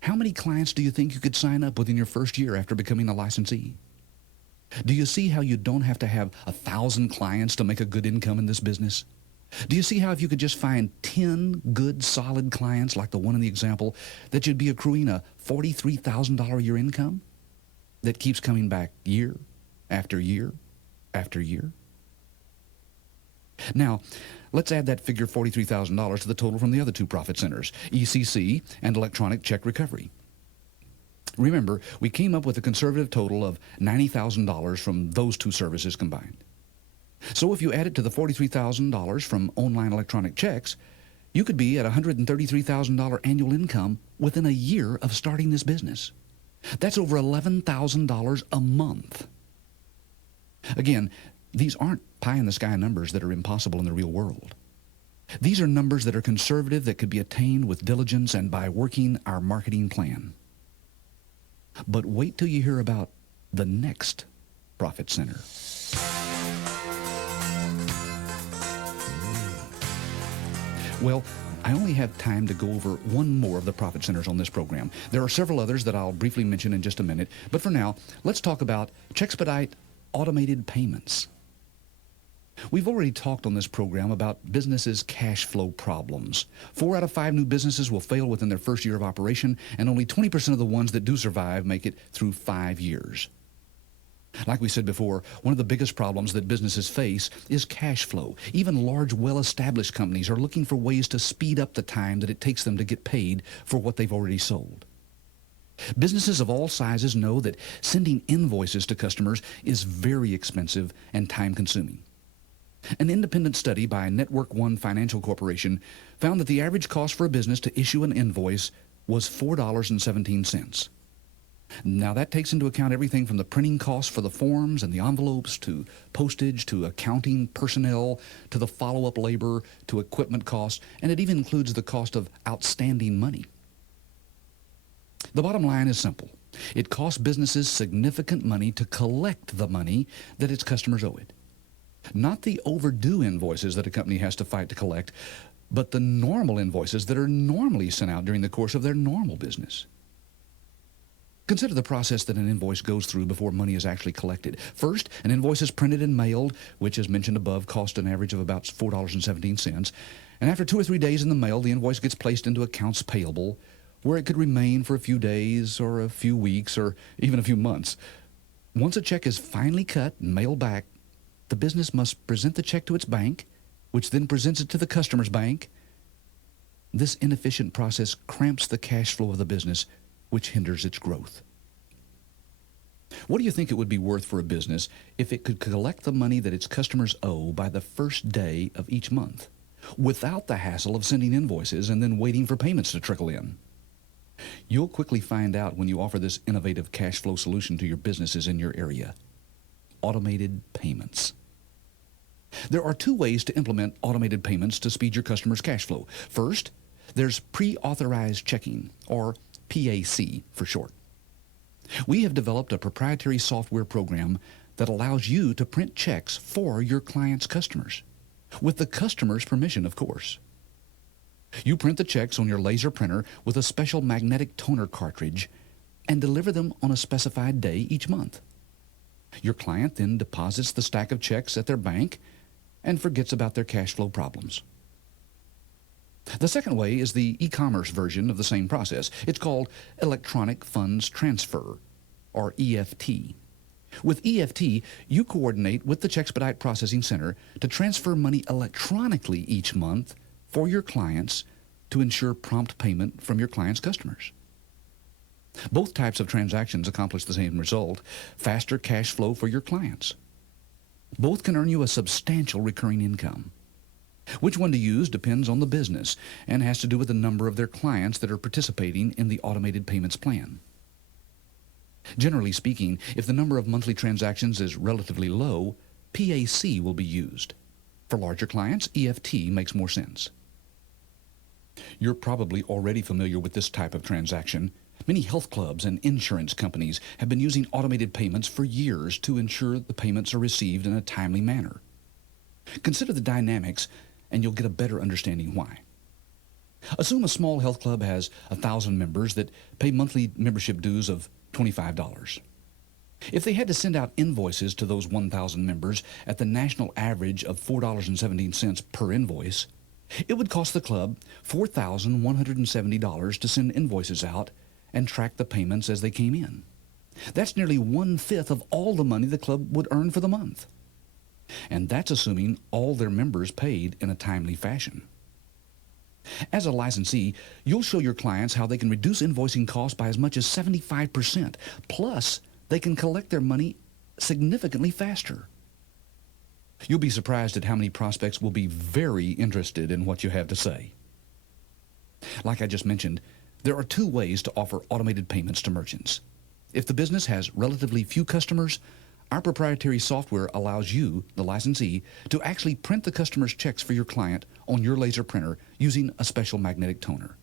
how many clients do you think you could sign up within your first year after becoming a licensee? Do you see how you don't have to have 1,000 clients to make a good income in this business? Do you see how if you could just find 10 good, solid clients like the one in the example, that you'd be accruing a $43,000 a year income that keeps coming back year after year after year? Now, let's add that figure $43,000 to the total from the other two profit centers, ECC and Electronic Check Recovery. Remember, we came up with a conservative total of $90,000 from those two services combined. So if you add it to the $43,000 from online electronic checks, you could be at $133,000 annual income within a year of starting this business. That's over $11,000 a month. Again, these aren't pie-in-the-sky numbers that are impossible in the real world. These are numbers that are conservative, that could be attained with diligence and by working our marketing plan. But wait till you hear about the next profit center. Well, I only have time to go over one more of the profit centers on this program. There are several others that I'll briefly mention in just a minute, but for now, let's talk about CHEXpedite automated payments. We've already talked on this program about businesses' cash flow problems. 4 out of 5 new businesses will fail within their first year of operation, and only 20% of the ones that do survive make it through 5 years. Like we said before, one of the biggest problems that businesses face is cash flow. Even large, well-established companies are looking for ways to speed up the time that it takes them to get paid for what they've already sold. Businesses of all sizes know that sending invoices to customers is very expensive and time-consuming. An independent study by Network One Financial Corporation found that the average cost for a business to issue an invoice was $4.17. Now that takes into account everything from the printing costs for the forms and the envelopes to postage to accounting personnel to the follow-up labor to equipment costs, and it even includes the cost of outstanding money. The bottom line is simple. It costs businesses significant money to collect the money that its customers owe it. Not the overdue invoices that a company has to fight to collect, but the normal invoices that are normally sent out during the course of their normal business. Consider the process that an invoice goes through before money is actually collected. First, an invoice is printed and mailed, which, as mentioned above, cost an average of about $4.17. And after 2 or 3 days in the mail, the invoice gets placed into accounts payable, where it could remain for a few days or a few weeks or even a few months. Once a check is finally cut and mailed back, the business must present the check to its bank, which then presents it to the customer's bank. This inefficient process cramps the cash flow of the business, which hinders its growth. What do you think it would be worth for a business if it could collect the money that its customers owe by the first day of each month, without the hassle of sending invoices and then waiting for payments to trickle in? You'll quickly find out when you offer this innovative cash flow solution to your businesses in your area. Automated payments. There are 2 ways to implement automated payments to speed your customers' cash flow. First, there's pre-authorized checking, or PAC for short. We have developed a proprietary software program that allows you to print checks for your clients' customers, with the customer's permission, of course. You print the checks on your laser printer with a special magnetic toner cartridge and deliver them on a specified day each month. Your client then deposits the stack of checks at their bank and forgets about their cash flow problems. The second way is the e-commerce version of the same process. It's called electronic funds transfer, or EFT. With EFT, you coordinate with the CHEXpedite Processing Center to transfer money electronically each month for your clients to ensure prompt payment from your clients' customers. Both types of transactions accomplish the same result: faster cash flow for your clients. Both can earn you a substantial recurring income. Which one to use depends on the business and has to do with the number of their clients that are participating in the automated payments plan. Generally speaking, if the number of monthly transactions is relatively low, PAC will be used. For larger clients, EFT makes more sense. You're probably already familiar with this type of transaction. Many health clubs and insurance companies have been using automated payments for years to ensure the payments are received in a timely manner. Consider the dynamics and you'll get a better understanding why. Assume a small health club has 1,000 members that pay monthly membership dues of $25. If they had to send out invoices to those 1,000 members at the national average of $4.17 per invoice, it would cost the club $4,170 to send invoices out and track the payments as they came in. That's nearly 1/5 of all the money the club would earn for the month. And that's assuming all their members paid in a timely fashion. As a licensee, you'll show your clients how they can reduce invoicing costs by as much as 75%. Plus, they can collect their money significantly faster. You'll be surprised at how many prospects will be very interested in what you have to say. Like I just mentioned, there are 2 ways to offer automated payments to merchants. If the business has relatively few customers, our proprietary software allows you, the licensee, to actually print the customer's checks for your client on your laser printer using a special magnetic toner.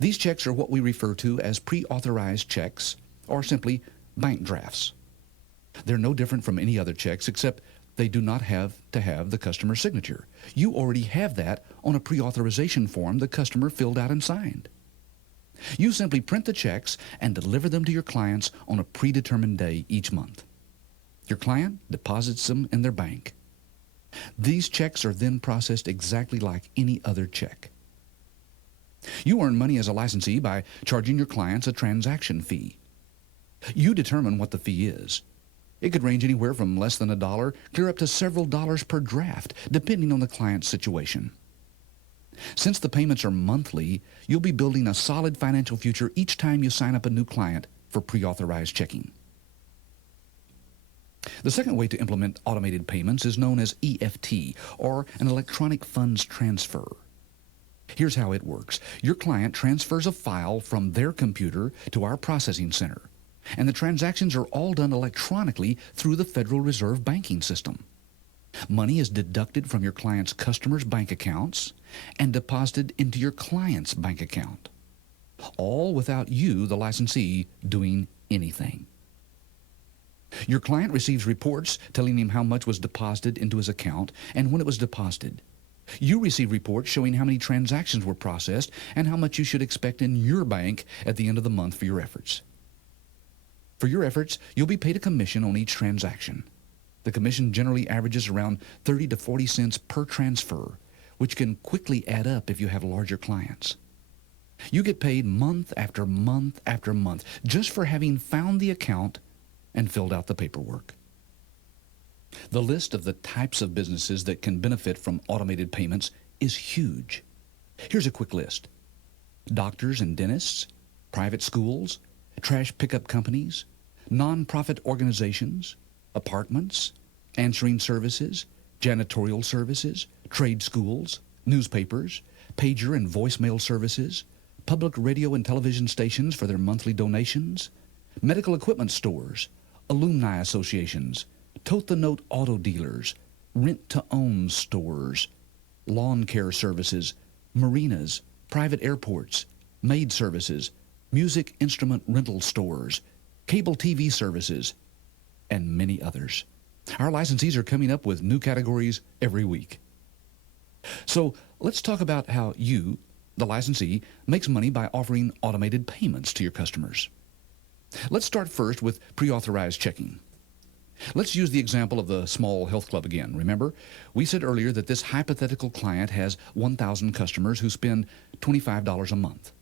These checks are what we refer to as pre-authorized checks, or simply bank drafts. They're no different from any other checks, except they do not have to have the customer's signature. You already have that on a pre-authorization form the customer filled out and signed. You simply print the checks and deliver them to your clients on a predetermined day each month. Your client deposits them in their bank. These checks are then processed exactly like any other check. You earn money as a licensee by charging your clients a transaction fee. You determine what the fee is. It could range anywhere from less than $1 clear up to several dollars per draft, depending on the client's situation. Since the payments are monthly, you'll be building a solid financial future each time you sign up a new client for pre-authorized checking. The second way to implement automated payments is known as EFT, or an electronic funds transfer. Here's how it works. Your client transfers a file from their computer to our processing center. And the transactions are all done electronically through the Federal Reserve banking system. Money is deducted from your client's customers' bank accounts and deposited into your client's bank account, all without you, the licensee, doing anything. Your client receives reports telling him how much was deposited into his account and when it was deposited. You receive reports showing how many transactions were processed and how much you should expect in your bank at the end of the month for your efforts. For your efforts, you'll be paid a commission on each transaction. The commission generally averages around 30 to 40 cents per transfer, which can quickly add up if you have larger clients. You get paid month after month after month just for having found the account and filled out the paperwork. The list of the types of businesses that can benefit from automated payments is huge. Here's a quick list. Doctors and dentists, private schools, trash pickup companies, nonprofit organizations, apartments, answering services, janitorial services, trade schools, newspapers, pager and voicemail services, public radio and television stations for their monthly donations, medical equipment stores, alumni associations, tote-the-note auto dealers, rent-to-own stores, lawn care services, marinas, private airports, maid services, music instrument rental stores, cable TV services, and many others. Our licensees are coming up with new categories every week. So let's talk about how you, the licensee, makes money by offering automated payments to your customers. Let's start first with pre-authorized checking. Let's use the example of the small health club again. Remember, we said earlier that this hypothetical client has 1,000 customers who spend $25 a month.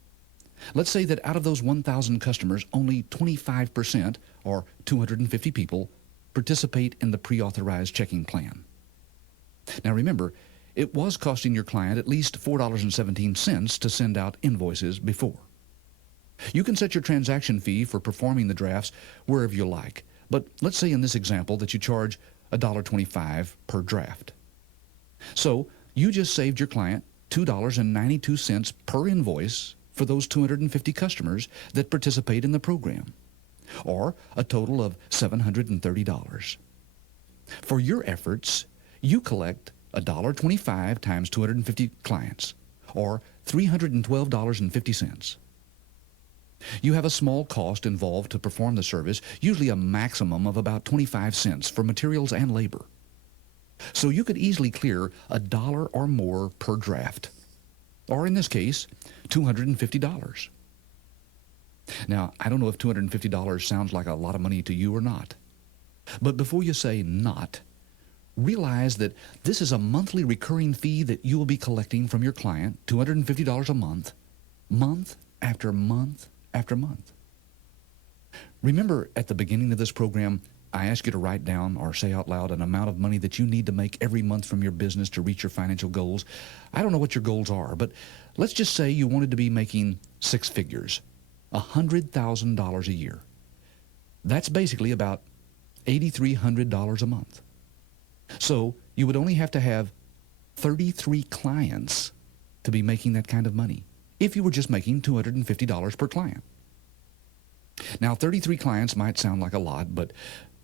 Let's say that out of those 1,000 customers, only 25%, or 250 people, participate in the pre-authorized checking plan. Now remember, it was costing your client at least $4.17 to send out invoices before. You can set your transaction fee for performing the drafts wherever you like, but let's say in this example that you charge $1.25 per draft. So you just saved your client $2.92 per invoice for those 250 customers that participate in the program, or a total of $730. For your efforts, you collect $1.25 times 250 clients, or $312.50. You have a small cost involved to perform the service, usually a maximum of about 25 cents for materials and labor. So you could easily clear $1 or more per draft, or in this case, $250. Now, I don't know if $250 sounds like a lot of money to you or not, but before you say not, realize that this is a monthly recurring fee that you will be collecting from your client, $250 a month, month after month after month. Remember, at the beginning of this program, I asked you to write down or say out loud an amount of money that you need to make every month from your business to reach your financial goals. I don't know what your goals are, but let's just say you wanted to be making 6 figures, $100,000 a year. That's basically about $8,300 a month. So you would only have to have 33 clients to be making that kind of money if you were just making $250 per client. Now, 33 clients might sound like a lot, but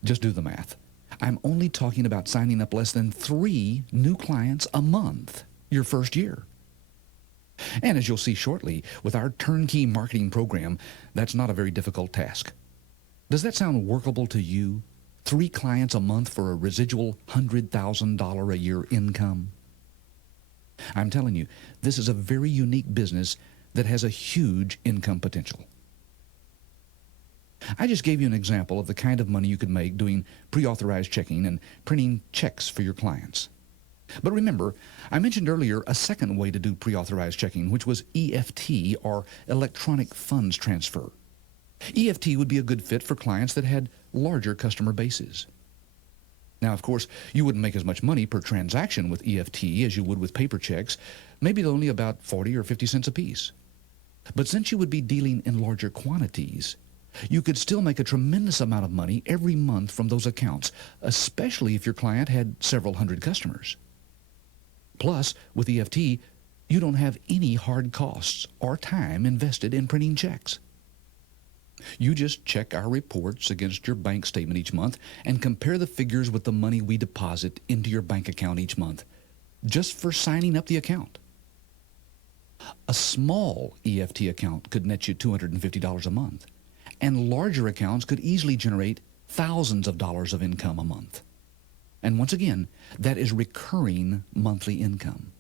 just do the math. I'm only talking about signing up less than 3 new clients a month your first year. And as you'll see shortly, with our turnkey marketing program, that's not a very difficult task. Does that sound workable to you? 3 clients a month for a residual $100,000 a year income? I'm telling you, this is a very unique business that has a huge income potential. I just gave you an example of the kind of money you could make doing pre-authorized checking and printing checks for your clients. But remember, I mentioned earlier a second way to do pre-authorized checking, which was EFT, or electronic funds transfer. EFT would be a good fit for clients that had larger customer bases. Now, of course, you wouldn't make as much money per transaction with EFT as you would with paper checks, maybe only about 40 or 50 cents apiece. But since you would be dealing in larger quantities, you could still make a tremendous amount of money every month from those accounts, especially if your client had several hundred customers. Plus, with EFT, you don't have any hard costs or time invested in printing checks. You just check our reports against your bank statement each month and compare the figures with the money we deposit into your bank account each month, just for signing up the account. A small EFT account could net you $250 a month, and larger accounts could easily generate thousands of dollars of income a month. And once again, that is recurring monthly income.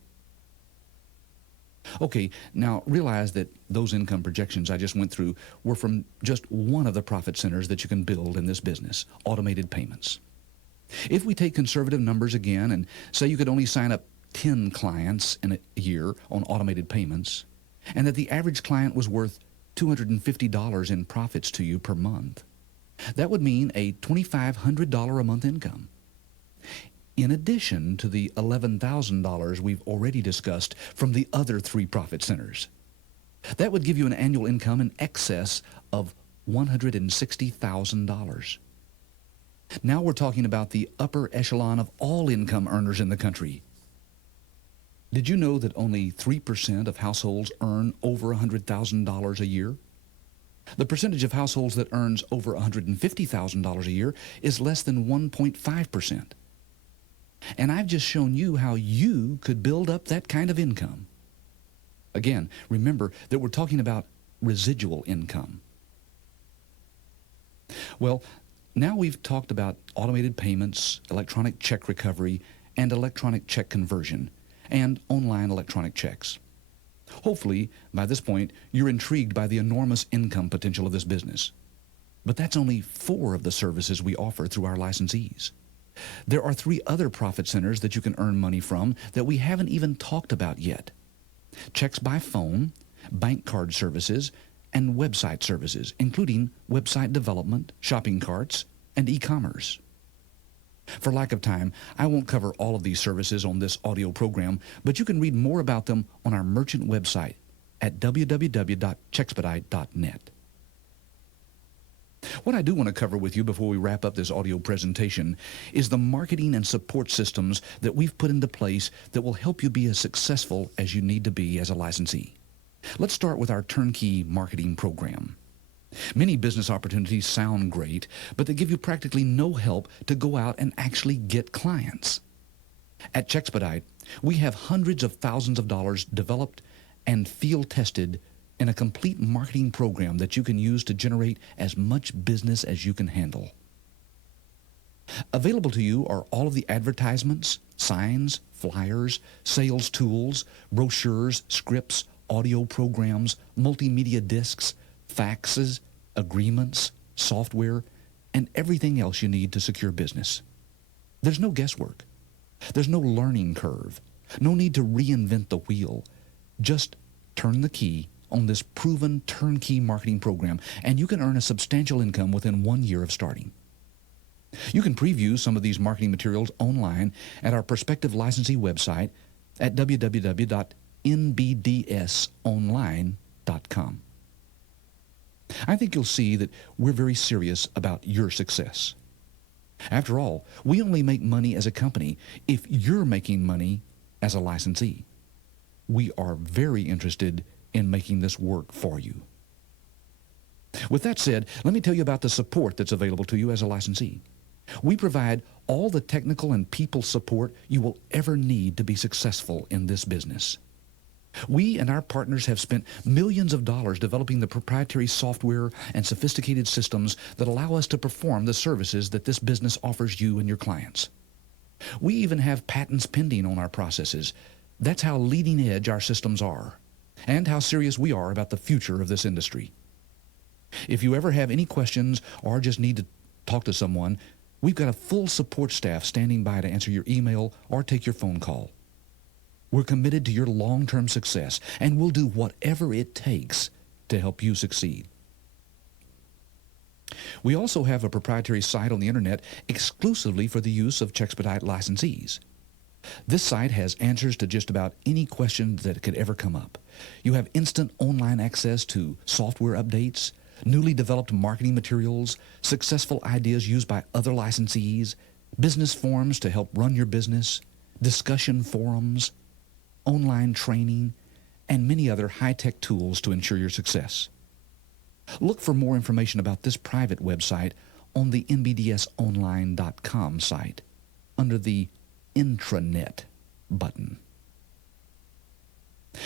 Okay, now realize that those income projections I just went through were from just one of the profit centers that you can build in this business, automated payments. If we take conservative numbers again and say you could only sign up 10 clients in a year on automated payments, and that the average client was worth $250 in profits to you per month, that would mean a $2,500 a month income, in addition to the $11,000 we've already discussed from the other 3 profit centers. That would give you an annual income in excess of $160,000. Now we're talking about the upper echelon of all income earners in the country. Did you know that only 3% of households earn over $100,000 a year? The percentage of households that earns over $150,000 a year is less than 1.5%. And I've just shown you how you could build up that kind of income. Again, remember that we're talking about residual income. Well, now we've talked about automated payments, electronic check recovery, and electronic check conversion, and online electronic checks. Hopefully, by this point, you're intrigued by the enormous income potential of this business. But that's only 4 of the services we offer through our licensees. There are 3 other profit centers that you can earn money from that we haven't even talked about yet: checks by phone, bank card services, and website services, including website development, shopping carts, and e-commerce. For lack of time, I won't cover all of these services on this audio program, but you can read more about them on our merchant website at www.CHEXpedite.net. What I do want to cover with you before we wrap up this audio presentation is the marketing and support systems that we've put into place that will help you be as successful as you need to be as a licensee. Let's start with our turnkey marketing program. Many business opportunities sound great, but they give you practically no help to go out and actually get clients. At CHEXpedite, we have hundreds of thousands of dollars developed and field tested in a complete marketing program that you can use to generate as much business as you can handle. Available to you are all of the advertisements, signs, flyers, sales tools, brochures, scripts, audio programs, multimedia discs, faxes, agreements, software, and everything else you need to secure business. There's no guesswork. There's no learning curve. No need to reinvent the wheel. Just turn the key on this proven turnkey marketing program, and you can earn a substantial income within 1 year of starting. You can preview some of these marketing materials online at our prospective licensee website at www.nbdsonline.com. I think you'll see that we're very serious about your success. After all, we only make money as a company if you're making money as a licensee. We are very interested in making this work for you. With that said, let me tell you about the support that's available to you as a licensee. We provide all the technical and people support you will ever need to be successful in this business. We and our partners have spent millions of dollars developing the proprietary software and sophisticated systems that allow us to perform the services that this business offers you and your clients. We even have patents pending on our processes. That's how leading edge our systems are, and how serious we are about the future of this industry. If you ever have any questions or just need to talk to someone, we've got a full support staff standing by to answer your email or take your phone call. We're committed to your long-term success, and we'll do whatever it takes to help you succeed. We also have a proprietary site on the internet exclusively for the use of CHEXpedite licensees. This site has answers to just about any question that could ever come up. You have instant online access to software updates, newly developed marketing materials, successful ideas used by other licensees, business forums to help run your business, discussion forums, online training, and many other high-tech tools to ensure your success. Look for more information about this private website on the nbdsonline.com site under the Intranet button.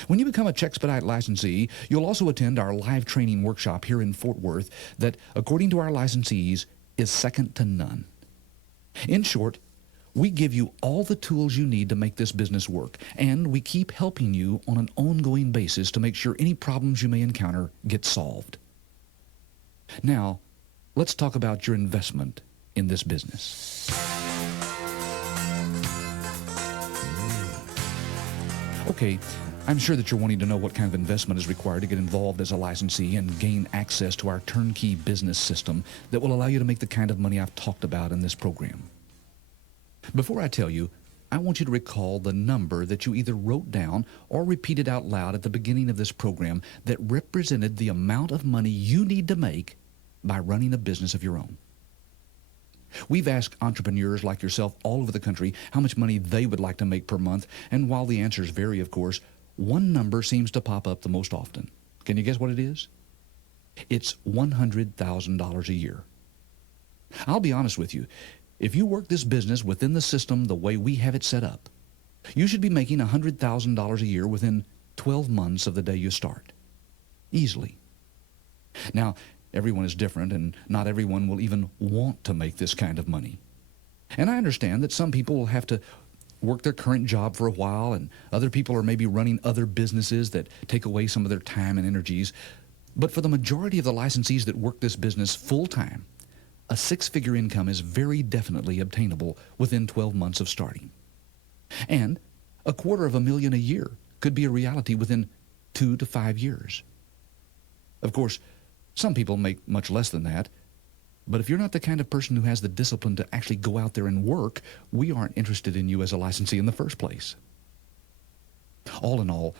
When you become a CHEXpedite licensee, you'll also attend our live training workshop here in Fort Worth that, according to our licensees, is second to none. In short, we give you all the tools you need to make this business work, and we keep helping you on an ongoing basis to make sure any problems you may encounter get solved. Now, let's talk about your investment in this business. Okay, I'm sure that you're wanting to know what kind of investment is required to get involved as a licensee and gain access to our turnkey business system that will allow you to make the kind of money I've talked about in this program. Before I tell you, I want you to recall the number that you either wrote down or repeated out loud at the beginning of this program that represented the amount of money you need to make by running a business of your own. We've asked entrepreneurs like yourself all over the country how much money they would like to make per month, and while the answers vary, of course, one number seems to pop up the most often. Can you guess what it is? It's $100,000 a year. I'll be honest with you. If you work this business within the system the way we have it set up, you should be making $100,000 a year within 12 months of the day you start. Easily. Now, everyone is different, and not everyone will even want to make this kind of money. And I understand that some people will have to work their current job for a while, and other people are maybe running other businesses that take away some of their time and energies. But for the majority of the licensees that work this business full-time, a six-figure income is very definitely obtainable within 12 months of starting. And $250,000 a year could be a reality within 2 to 5 years. Of course, some people make much less than that, but if you're not the kind of person who has the discipline to actually go out there and work, we aren't interested in you as a licensee in the first place. All in all,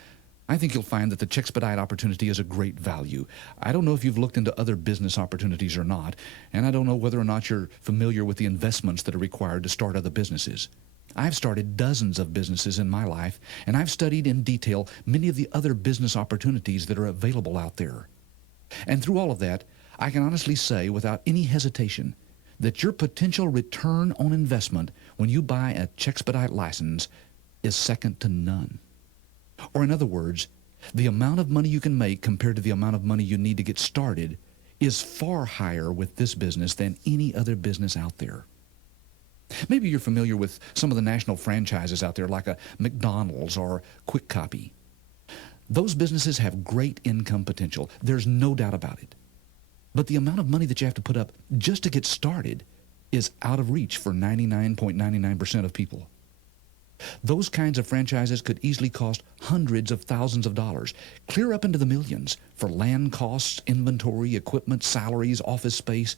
I think you'll find that the CHEXpedite opportunity is a great value. I don't know if you've looked into other business opportunities or not, and I don't know whether or not you're familiar with the investments that are required to start other businesses. I've started dozens of businesses in my life, and I've studied in detail many of the other business opportunities that are available out there. And through all of that, I can honestly say without any hesitation that your potential return on investment when you buy a CHEXpedite license is second to none. Or in other words, the amount of money you can make compared to the amount of money you need to get started is far higher with this business than any other business out there. Maybe you're familiar with some of the national franchises out there like a McDonald's or Quick Copy. Those businesses have great income potential. There's no doubt about it. But the amount of money that you have to put up just to get started is out of reach for 99.99% of people. Those kinds of franchises could easily cost hundreds of thousands of dollars, clear up into the millions for land costs, inventory, equipment, salaries, office space,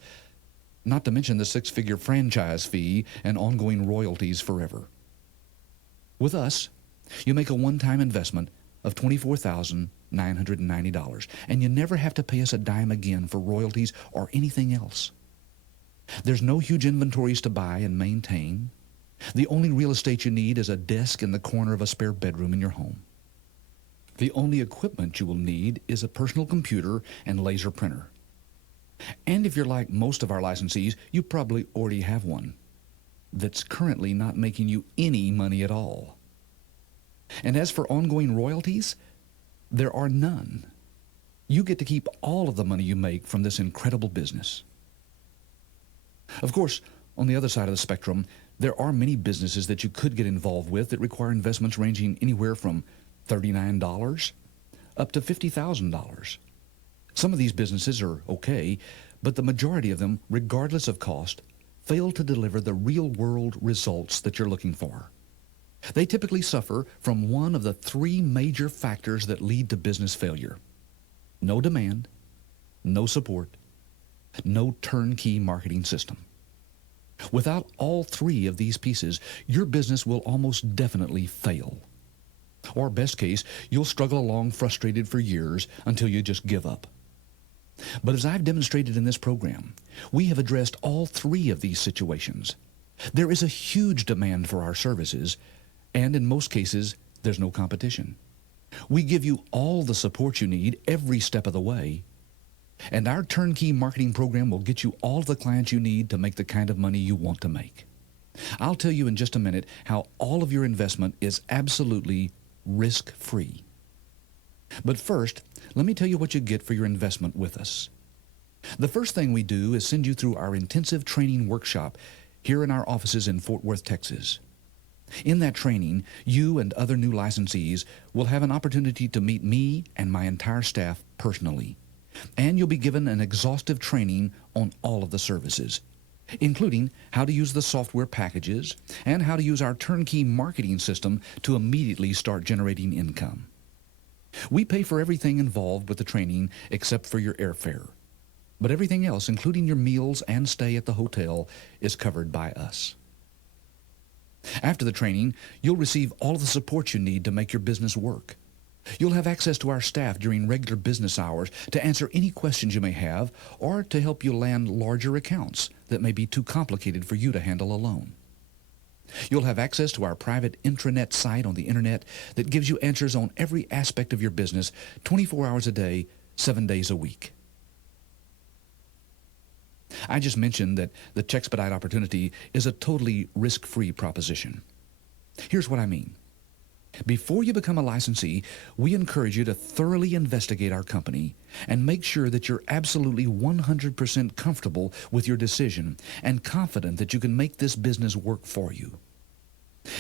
not to mention the six-figure franchise fee and ongoing royalties forever. With us, you make a one-time investment of $24,990, and you never have to pay us a dime again for royalties or anything else. There's no huge inventories to buy and maintain. The only real estate you need is a desk in the corner of a spare bedroom in your home. The only equipment you will need is a personal computer and laser printer. And if you're like most of our licensees, you probably already have one that's currently not making you any money at all. And as for ongoing royalties, there are none. You get to keep all of the money you make from this incredible business. Of course, on the other side of the spectrum, there are many businesses that you could get involved with that require investments ranging anywhere from $39 up to $50,000. Some of these businesses are okay, but the majority of them, regardless of cost, fail to deliver the real-world results that you're looking for. They typically suffer from one of the three major factors that lead to business failure: no demand, no support, no turnkey marketing system. Without all three of these pieces, your business will almost definitely fail. Or best case, you'll struggle along frustrated for years until you just give up. But as I've demonstrated in this program, we have addressed all three of these situations. There is a huge demand for our services, and in most cases, there's no competition. We give you all the support you need every step of the way, And our turnkey marketing program will get you all the clients you need to make the kind of money you want to make. I'll tell you in just a minute how all of your investment is absolutely risk-free. But first, let me tell you what you get for your investment with us. The first thing we do is send you through our intensive training workshop here in our offices in Fort Worth, Texas. In that training, you and other new licensees will have an opportunity to meet me and my entire staff personally. And you'll be given an exhaustive training on all of the services, including how to use the software packages and how to use our turnkey marketing system to immediately start generating income. We pay for everything involved with the training except for your airfare. But everything else, including your meals and stay at the hotel, is covered by us. After the training, you'll receive all of the support you need to make your business work. You'll have access to our staff during regular business hours to answer any questions you may have or to help you land larger accounts that may be too complicated for you to handle alone. You'll have access to our private intranet site on the internet that gives you answers on every aspect of your business 24 hours a day, 7 days a week. I just mentioned that the CHEXpedite opportunity is a totally risk-free proposition. Here's what I mean. Before you become a licensee, we encourage you to thoroughly investigate our company and make sure that you're absolutely 100% comfortable with your decision and confident that you can make this business work for you.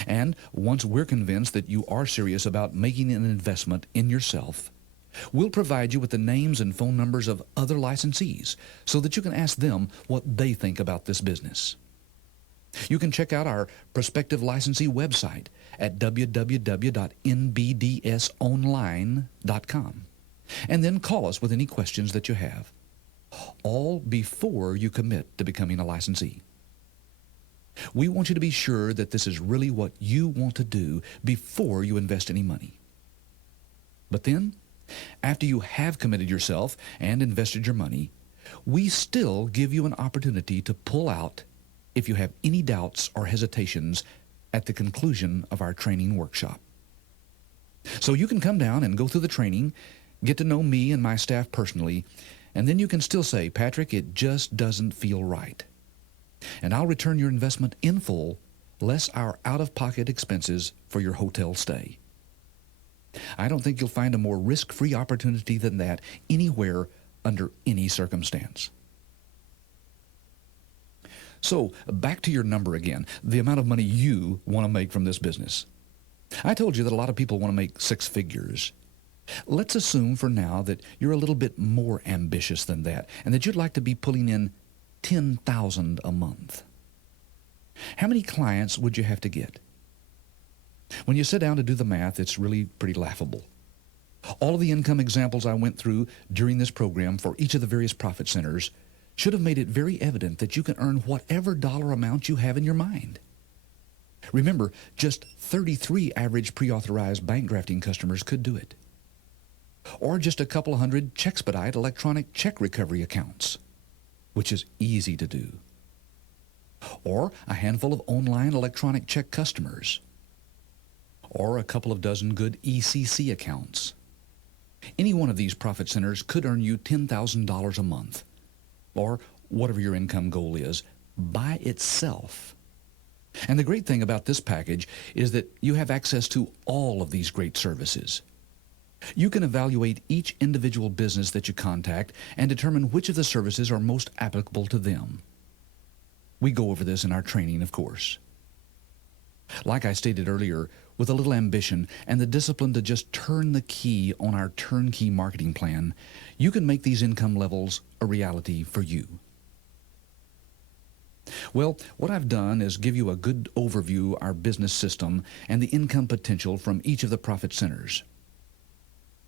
And once we're convinced that you are serious about making an investment in yourself, we'll provide you with the names and phone numbers of other licensees so that you can ask them what they think about this business. You can check out our prospective licensee website at www.nbdsonline.com and then call us with any questions that you have, all before you commit to becoming a licensee. We want you to be sure that this is really what you want to do before you invest any money. But then, after you have committed yourself and invested your money, we still give you an opportunity to pull out if you have any doubts or hesitations at the conclusion of our training workshop. So you can come down and go through the training, get to know me and my staff personally, and then you can still say, Patrick, it just doesn't feel right. And I'll return your investment in full, less our out-of-pocket expenses for your hotel stay. I don't think you'll find a more risk-free opportunity than that anywhere under any circumstance. So, back to your number again, the amount of money you want to make from this business. I told you that a lot of people want to make 6 figures. Let's assume for now that you're a little bit more ambitious than that and that you'd like to be pulling in $10,000 a month. How many clients would you have to get? When you sit down to do the math, it's really pretty laughable. All of the income examples I went through during this program for each of the various profit centers should have made it very evident that you can earn whatever dollar amount you have in your mind. Remember, just 33 average pre-authorized bank drafting customers could do it. Or just a couple hundred CHEXpedite electronic check recovery accounts, which is easy to do. Or a handful of online electronic check customers. Or a couple of dozen good ECC accounts. Any one of these profit centers could earn you $10,000 a month, or whatever your income goal is, by itself. And the great thing about this package is that you have access to all of these great services. You can evaluate each individual business that you contact and determine which of the services are most applicable to them. We go over this in our training, of course. Like I stated earlier, with a little ambition and the discipline to just turn the key on our turnkey marketing plan, you can make these income levels a reality for you. Well, what I've done is give you a good overview of our business system and the income potential from each of the profit centers.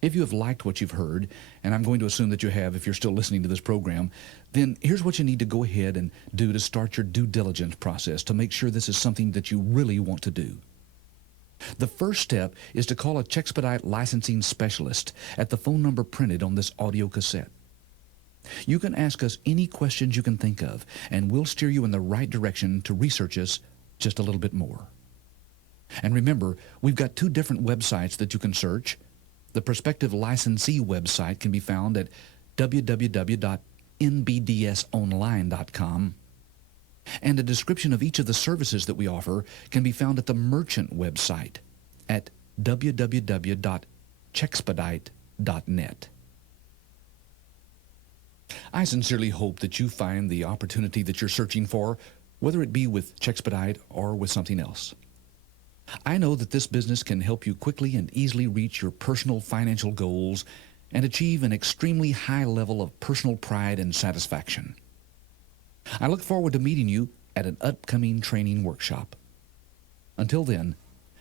If you have liked what you've heard, and I'm going to assume that you have if you're still listening to this program, then here's what you need to go ahead and do to start your due diligence process to make sure this is something that you really want to do. The first step is to call a CHEXpedite licensing specialist at the phone number printed on this audio cassette. You can ask us any questions you can think of, and we'll steer you in the right direction to research us just a little bit more. And remember, we've got 2 different websites that you can search. The prospective licensee website can be found at www.nbdsonline.com. And a description of each of the services that we offer can be found at the merchant website at www.CHEXpedite.net. I sincerely hope that you find the opportunity that you're searching for, whether it be with CHEXpedite or with something else. I know that this business can help you quickly and easily reach your personal financial goals and achieve an extremely high level of personal pride and satisfaction. I look forward to meeting you at an upcoming training workshop. Until then,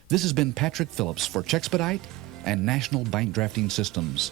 this has been Patrick Phillips for CHEXpedite and National Bank Drafting Systems.